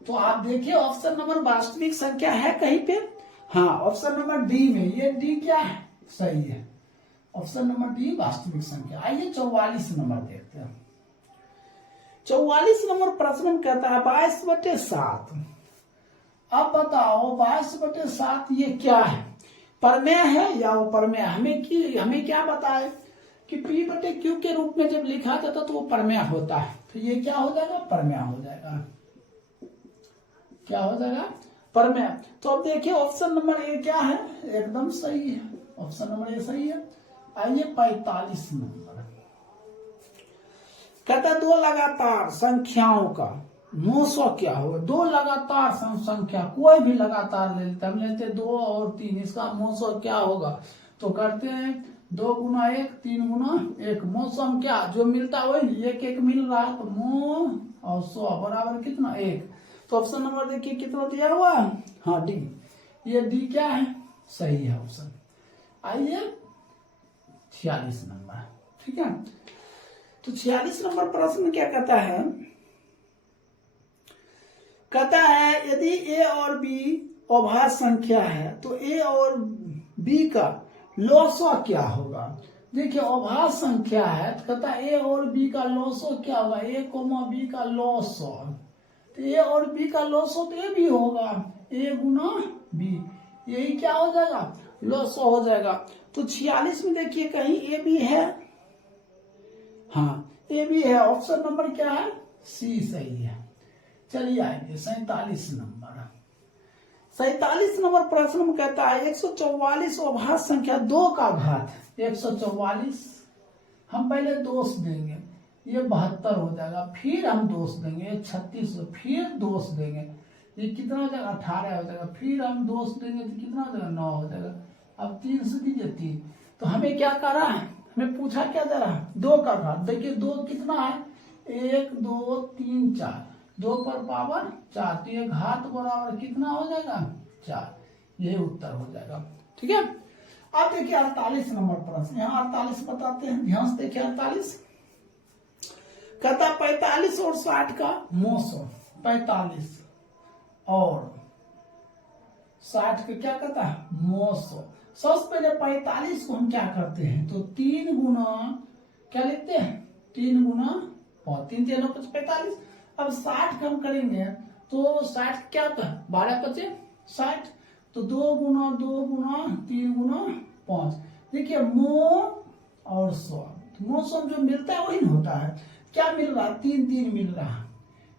तो आप देखिए ऑप्शन नंबर वास्तविक संख्या है कहीं पे, हाँ ऑप्शन नंबर डी में, ये डी क्या है सही है, ऑप्शन नंबर डी वास्तविक संख्या। आइए 44 नंबर देखते हैं। 44 नंबर प्रश्न में कहता है 22/7। अब बताओ 22/7 ये क्या है, परमेय है या अपरमेय। हमें क्या बताए कि P/Q के रूप में जब लिखा जाता तो वो परमेय होता है, तो ये क्या हो जाएगा परमेय हो जाएगा, क्या हो जाएगा परमेय। तो अब देखिए ऑप्शन नंबर ए क्या है एकदम सही है, ऑप्शन नंबर ए सही है। आइए 45 नंबर कहता है दो लगातार संख्याओं का मोसो क्या होगा, दो लगातार संख्या कोई भी लगातार ले लेते, हम लेते 2 और 3, इसका मोसो क्या होगा, तो करते हैं 2 गुना 1 3 गुना 1, मौसम क्या जो मिलता है वही 1 मिल रहा है, तो मो और 100 बराबर कितना 1। तो ऑप्शन नंबर देखिए कितना दिया हुआ है, हाँ डी, ये डी क्या है सही है ऑप्शन। आइए 46 नंबर, ठीक है। तो 46 नंबर प्रश्न क्या कहता है, कहता है यदि ए और बी अभाज्य संख्या है तो ए और बी का लॉसो क्या होगा। देखिए अभाज्य संख्या है तो कहता है ए और बी का लॉसो क्या होगा, ए कोमा बी का लॉसो, तो ए और बी का लॉसो तो ए भी होगा, ए गुना बी, यही क्या हो जाएगा लॉसो हो जाएगा। तो 46 में देखिए कहीं ए बी है, हाँ ए बी है, ऑप्शन नंबर क्या है सी सही है। चलिए आएंगे 47 नंबर। 47 नंबर प्रश्न में कहता है 144 अभाज्य संख्या 2 का घात 144, हम पहले दोष देंगे ये 72 हो जाएगा। फिर हम दोष देंगे 36, फिर दोष देंगे, ये कितना हो जाएगा 18 हो जाएगा। फिर हम दोष देंगे तो कितना हो जाएगा 9 हो जाएगा। अब 3 से दीजिए 3, तो हमें क्या कर रहा है, हमें पूछा क्या दे रहा है 2 का घात। देखिए 2 कितना है 1 2 3 4, 2 पर पावर 4, तो ये घात बराबर कितना हो जाएगा 4, यही उत्तर हो जाएगा। ठीक है। अब देखिए 48 नंबर प्रश्न, यहाँ 48 बताते हैं, ध्यान से देखिए 48 कहता 45 और 60 का मौसम, 45 और 60 का क्या कहता है मौसम। सबसे पहले 45 को हम क्या करते हैं, तो 3 गुना क्या लिखते हैं 3 गुना 5, 3 3 45। अब 60 का हम करेंगे तो 60 क्या होता है 12 25 60, तो 2 गुना 3 गुना 5। देखिए मो और सौ, मौसम जो मिलता है वही होता है। क्या मिल रहा है 3 3 मिल रहा है,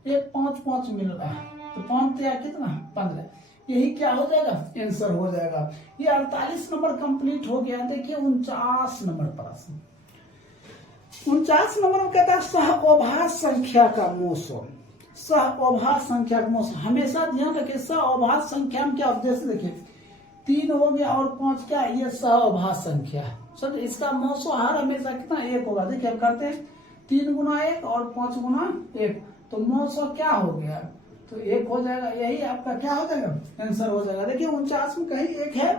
एक 5 5 मिल रहा है, तो 5 3 कितना 15, यही क्या हो जाएगा आंसर हो जाएगा। ये 48 नंबर कंप्लीट हो गया। देखिए 49 नंबर प्रश्न, 49 नंबर में कहता है सहअभाज्य संख्या का मौसम। सहअभाज्य संख्या का मौसम हमेशा ध्यान रखिए, सहअभाज्य संख्या में क्या उद्देश्य देखिए 3 हो गया और 5 क्या, ये सहअभाज्य संख्या है। सब इसका मौसम हर हमेशा कितना 1 होगा। देखिए हम करते हैं 3 गुना 1 और 5 गुना 1, तो मौसम क्या हो गया तो 1 हो जाएगा, यही आपका क्या हो जाएगा आंसर हो जाएगा। देखिए 49 में कहीं 1 है,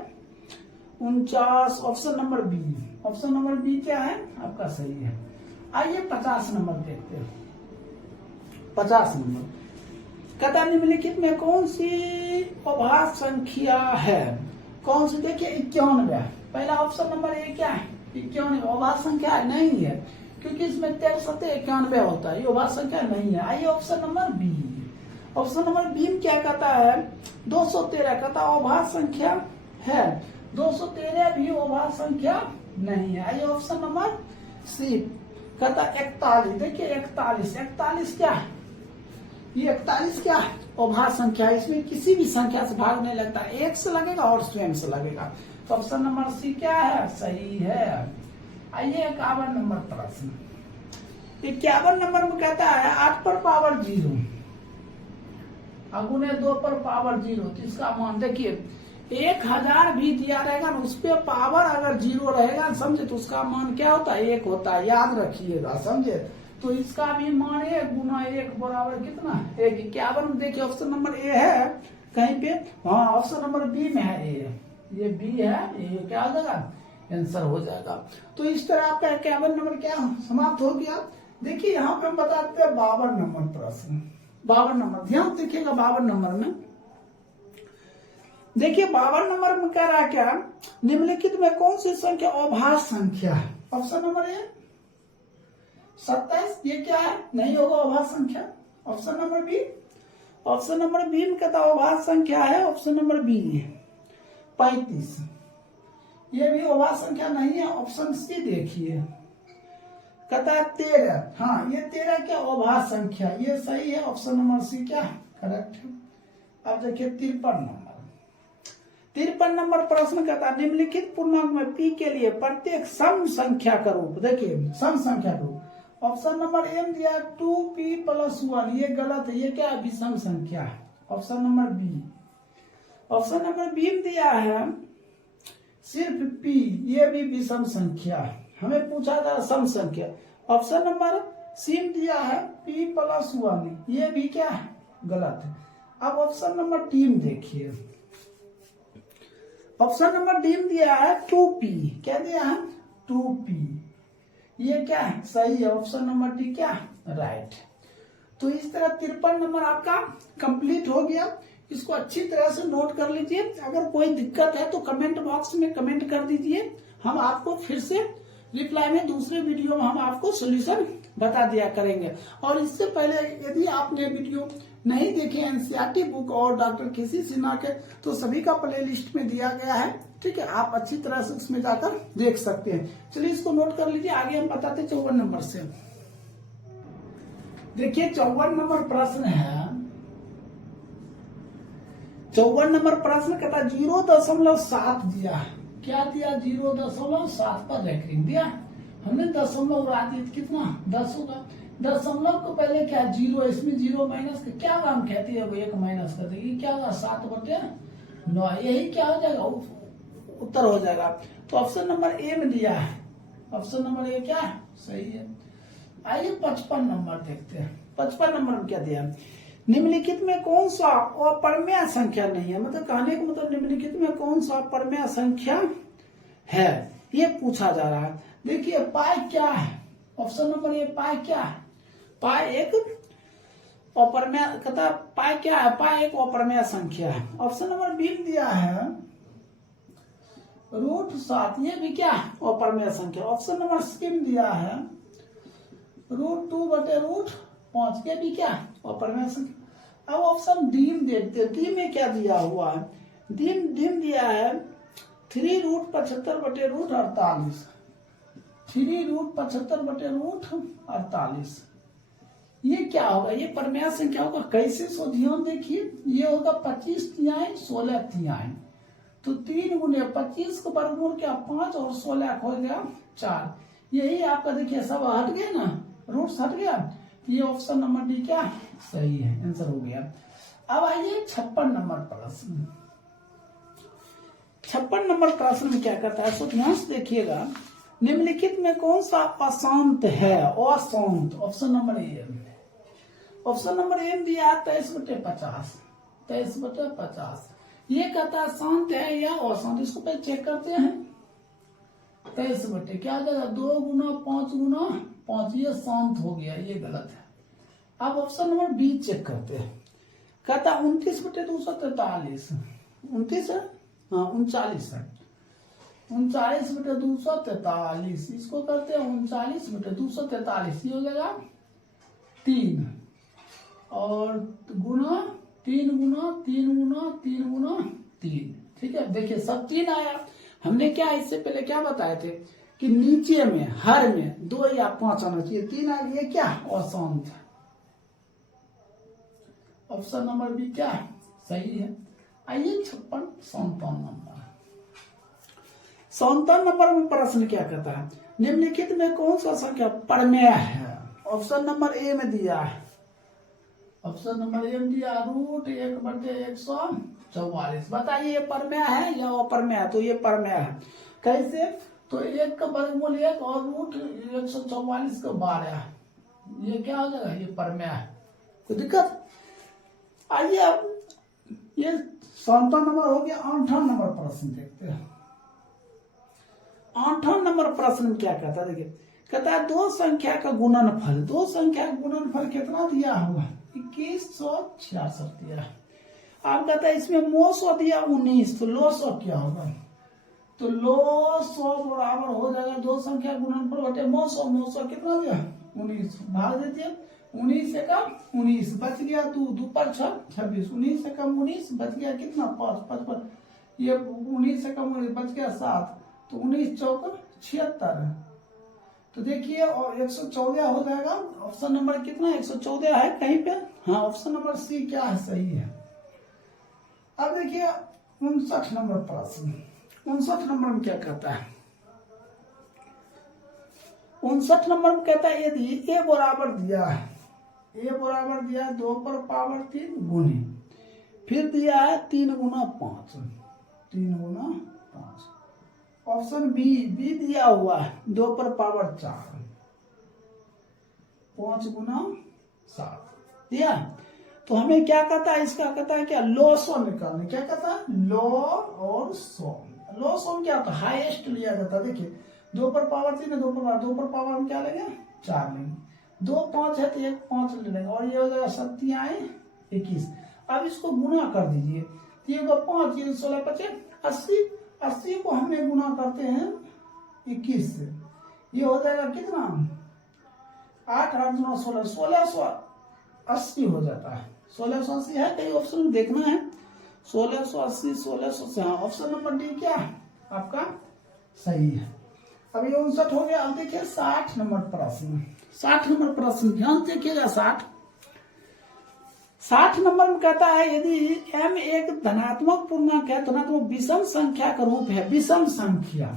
49 option number B, option number B क्या है आपका सही है। आइए 50 नंबर देखते हैं। 50 नंबर कहता निम्नलिखित में कौन सी अभाज्य संख्या है, कौन सी, देखिए 91। पहला ऑप्शन नंबर ए क्या है 91, अभाज्य संख्या नहीं है क्योंकि इसमें 13 सत्ते 91 होता है, ये अभाज्य संख्या नहीं है। आइए option number B, option number B में क्या कहता है 213, कहता अभाज्य संख्या है, 213 भी अभाज्य संख्या नहीं है। आइए ऑप्शन नंबर सी कहता 41, देखिए 41 क्या है, ये 41 क्या है अभाज्य संख्या है, इसमें किसी भी संख्या से भाग नहीं लगता, 1 से लगेगा और स्वयं से लगेगा, तो ऑप्शन नंबर सी क्या है सही है। आइए 51 नंबर प्रश्न, 51 नंबर में कहता है 8 पर पावर 0 अगुने 2 पर पावर 0, तो इसका मान देखिए 1000 भी दिया रहेगा ना, उस पे पावर अगर 0 रहेगा समझे तो उसका मान क्या होता है 1 होता है, याद रखिएगा समझे। तो इसका भी मान 1 गुना 1 बराबर कितना 1। 51 में देखिए ऑप्शन नंबर ए है कहीं पे, हाँ ऑप्शन नंबर बी में है ए, ये बी है, ये क्या हो जाएगा आंसर हो जाएगा। तो इस तरह आपका 51 नंबर क्या समाप्त हो गया। देखिए यहाँ पे हम बताते हैं 52 नंबर प्रश्न, 52 नंबर ध्यान देखिएगा। 52 नंबर में देखिए 52 नंबर में कह रहा है क्या निम्नलिखित में कौन सी संख्या अभाज्य संख्या है। ऑप्शन नंबर ए 27, ये क्या है नहीं होगा अभाज्य संख्या। Option number B, option number B में कहता अभाज्य संख्या है, ऑप्शन नंबर बी 35, ये भी अभाज्य संख्या नहीं है। ऑप्शन सी देखिए कहता है 13, हाँ ये 13 क्या अभाज्य संख्या, ये सही है, ऑप्शन नंबर सी क्या करेक्ट है। अब देखिए 53 नंबर प्रश्न कहता है निम्नलिखित पूर्णांक में p के लिए प्रत्येक सम संख्या का रूप, देखिए सम संख्या का रूप। ऑप्शन नंबर एम दिया 2p+1, ये गलत है, ये क्या है विषम संख्या है। Option number B, option number B में दिया है सिर्फ p, ये भी विषम संख्या है, हमें पूछा था सम संख्या। ऑप्शन नंबर सी में दिया है p+1, ये भी क्या है गलत है। अब ऑप्शन नंबर डी में देखिए, ऑप्शन नंबर डी में दिया है 2p, क्या दिया है 2p, ये क्या है सही है, ऑप्शन नंबर डी क्या राइट। तो इस तरह 53 नंबर आपका कंप्लीट हो गया। इसको अच्छी तरह से नोट कर लीजिए, अगर कोई दिक्कत है तो कमेंट बॉक्स में कमेंट कर दीजिए, हम आपको फिर से रिप्लाई में दूसरे वीडियो में हम आपको सोल्यूशन बता दिया करेंगे। और इससे पहले यदि आपने वीडियो नहीं देखे एनसीईआरटी बुक और डॉक्टर केसी सिन्हा के, तो सभी का प्ले लिस्ट में दिया गया है, ठीक है, आप अच्छी तरह से उसमें जाकर देख सकते हैं। चलिए इसको नोट कर लीजिए, आगे हम बताते 54 नंबर से। देखिए 54 नंबर प्रश्न है, 54 नंबर प्रश्न कहता 0.7 दिया, क्या दिया 0.7 पर रैंकिंग दिया, हमने दशमलव उड़ा दी, कितना 10 होगा। दशमलव को पहले क्या जीरो, इसमें जीरो माइनस का क्या काम कहती है, वो 1 माइनस कर देगी, क्या होगा 7/9, यही क्या हो जाएगा उत्तर हो जाएगा। तो ऑप्शन नंबर ए में दिया है, ऑप्शन नंबर ए क्या है, सही है। आइए 55 नंबर देखते हैं। 55 नंबर में क्या दिया है, निम्नलिखित में कौन सा अपरमेय संख्या नहीं है, मतलब कहने का मतलब निम्नलिखित में कौन सा अपरमेय संख्या है, ये पूछा जा रहा है। देखिए पाई क्या है, ऑप्शन नंबर ए पाई क्या है, पाई एक अपरमेय, कहता पाई क्या है, पाई एक अपरमेय संख्या है। ऑप्शन नंबर बी दिया है √7, ये भी क्या अपरमेय संख्या। ऑप्शन नंबर सी में दिया है √2/√5, ये भी क्या अपरमेय संख्या। अब ऑप्शन डी में देखते हैं, डी में क्या दिया हुआ है, डी में दिया है 3√75/√48, 3√75/√48, ये क्या होगा, ये परमेय संख्या होगा। कैसे सो ध्यान देखिए, ये होगा 25 तिहाई 16 तिहाई, तो 3 गुने 25 को वर्गमूल क्या 5 और 16 हो गया 4, यही आपका देखिए सब हट गया ना, रूट्स हट गया, ये ऑप्शन नंबर डी क्या सही है, आंसर हो गया। अब आइए 56 नंबर प्रश्न। 56 नंबर प्रश्न में क्या करता है, सो ध्यान से देखिएगा, निम्नलिखित में कौन सा अशांत है, अशांत। Option number A, option number A दिया 23/50, 23/50, ये कहता है शांत है या अशांत, इसको पहले चेक करते हैं। 23 क्या आ जाएगा 2 गुना 5 गुना 5, ये शांत हो गया, ये गलत है। अब ऑप्शन नंबर बी चेक करते हैं, कहता 29/243, 29 है, हाँ 39 है, 39/243, इसको करते हैं 39/243, ये हो जाएगा 3 और गुना 3 गुना 3 गुना 3 गुना 3, ठीक है। देखिए सब 3 आया, हमने क्या इससे पहले क्या बताए थे कि नीचे में हर में 2 या 5 आना चाहिए, 3 आ गया, क्या अशांत है। ऑप्शन नंबर बी क्या सही है। आइए 57 नंबर, 57 नंबर में प्रश्न क्या कहता है, निम्नलिखित में कौन सा संख्या परमेय है। ऑप्शन नंबर ए में दिया है, ऑप्शन नंबर ए में दिया √1/144, बताइए ये परमेय है या अपरमेय है, तो ये परमेय है। कैसे, तो 1 का वर्गमूल 1 और √144 का 12, ये क्या हो जाएगा, ये परमेय है, कोई दिक्कत। आइए अब ये 57 नंबर हो गया। 58 नंबर प्रश्न देखते हैं। 58 नंबर प्रश्न में क्या कहता है, देखिए कहता है दो संख्या का गुणनफल, दो संख्या का गुणनफल कितना दिया हुआ, 2166 दिया। आप कहता है इसमें मोसो दिया 19, तो लोसो क्या होगा, तो लोसो बराबर हो जाएगा दो संख्या गुणनफल बटे मोसो, मोसो कितना दिया 19, भाग देते 19 से कम 19, बच गया 2 पर 6 26, 19 से कम 19 बच गया कितना 5 55, ये 19 से कम बच गया 7, तो 19 चौक 76, तो देखिए और 114 हो जाएगा। ऑप्शन नंबर कितना 114 है कहीं पे, हाँ ऑप्शन नंबर सी क्या है सही है। अब देखिए 59 नंबर प्रश्न, 59 नंबर में क्या कहता है, 59 नंबर में कहता है यदि ए बराबर दिया है, ए बराबर दिया है 2 पर पावर 3 गुने, फिर दिया है 3 गुना 5, 3 गुना 5। ऑप्शन बी, बी दिया हुआ है 2 पर पावर 4, 5 गुना 7 दिया। तो हमें क्या कहता है, इसका कहता है क्या लॉसो निकालने, क्या कहता है लॉ और सो। लॉसो क्या होता है, हाईएस्ट लिया जाता है। देखिए 2 पर पावर 3 है, 2 पर पावर हम क्या लेंगे 4 लेंगे, 2 5 है तो 1 5 ले लेंगे, और ये हो जाएगा 7 21। अब इसको गुना कर दीजिए, ये होगा 5, ये 16 25 80, 80 को हमने गुना करते हैं 21 से, ये हो जाएगा कितना 8 8 9 16, 1680 हो जाता है। 1680 है कहीं ऑप्शन में देखना है, 1680 1600 से, हाँ ऑप्शन नंबर डी क्या है आपका सही है। अब ये 59 हो गया। अब देखिए 60 नंबर प्रश्न, 60 नंबर प्रश्न ध्यान देखिएगा। 60 नंबर में कहता है यदि m एक धनात्मक पूर्णांक है, धनात्मक विषम संख्या का रूप है, विषम संख्या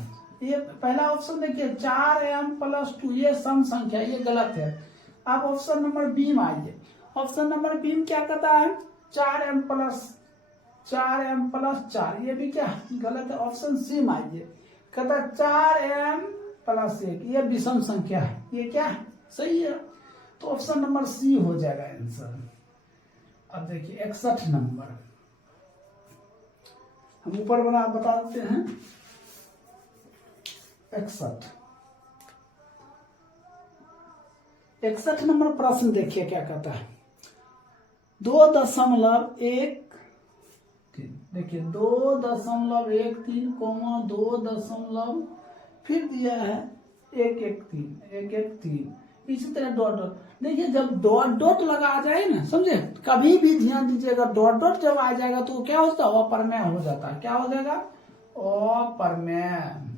ये पहला ऑप्शन देखिए 4m+2 ये सम संख्या, ये गलत है। अब ऑप्शन नंबर बी में आइए। ऑप्शन नंबर बी में क्या कहता है 4m+4, ये भी क्या गलत है। ऑप्शन सी में आइए, कहता है 4m+1, ये विषम संख्या है, ये क्या है सही है। तो ऑप्शन नंबर सी हो जाएगा आंसर। अब देखिए 61 नंबर हम ऊपर बना बता देते हैं। 61 नंबर प्रश्न देखिए क्या कहता है। 2.13 देखिए 2.13, 2. फिर दिया है 113। इसी तरह डॉट डॉट। देखिए जब डॉट डॉट लगा आ जाए ना, समझे, कभी भी ध्यान दीजिएगा, डॉट डॉट जब आ जाएगा तो क्या होता है अप्रमेय हो जाता है। क्या हो जाएगा अप्रमेय।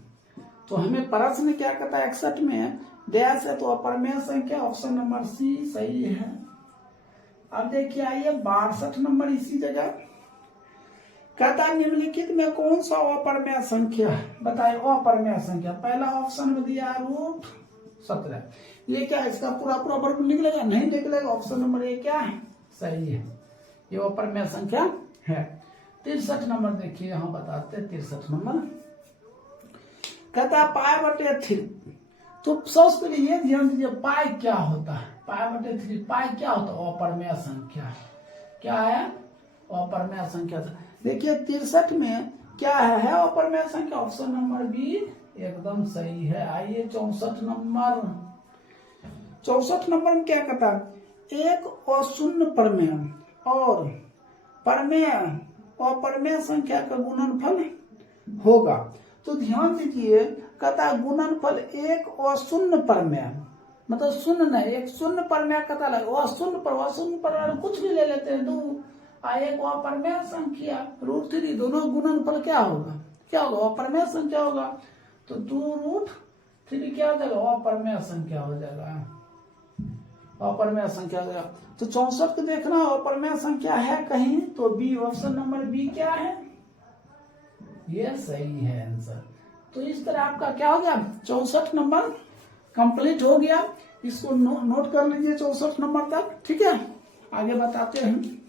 तो हमें प्रश्न क्या कहता है 61 में डैश है तो अप्रमेय संख्या, ऑप्शन नंबर सी सही है। अब देखिए आइए 62 नंबर इसी जगह कहता है निम्नलिखित में कौन सा अप्रमेय संख्या है, बताइए अप्रमेय संख्या। पहला ऑप्शन में दिया √17, ये क्या है इसका पूरा वर्ग निकलेगा नहीं निकलेगा। ऑप्शन नंबर ए क्या है सही है, ये अप्रमेय संख्या है। 63 नंबर देखिए यहाँ बताते हैं। 63 नंबर कहता है π/3। तो सबसे पहले ये ध्यान दीजिए पाई क्या होता है, π/3 पाई क्या होता है अप्रमेय संख्या। क्या है अप्रमेय संख्या। देखिए 63 में क्या है अप्रमेय संख्या, ऑप्शन नंबर बी एकदम सही है। आइए 64 नंबर। 64 नंबर में क्या कहता है एक अशून्य प्रमेय और प्रमेय अप्रमेय संख्या का गुणनफल होगा। तो ध्यान दीजिए कहता है गुणनफल एक अशून्य प्रमेय, मतलब शून्य नहीं, एक शून्य प्रमेय कहता है अशून्य प्रमेय कुछ भी ले लेते हैं 2 एक अप्रमेय संख्या √3, दोनों गुणनफल क्या होगा, क्या होगा अप्रमेय संख्या होगा। तो 2√3 क्या हो जाएगा अप्रमेय संख्या हो जाएगा, अप्रमेय संख्या हो जाएगा। तो 64 को देखना अप्रमेय संख्या है कहीं तो बी, ऑप्शन नंबर बी क्या है ये सही है आंसर। तो इस तरह आपका क्या हो गया 64 नंबर कंप्लीट हो गया। इसको नोट कर लीजिए 64 नंबर तक, ठीक है। आगे बताते हैं।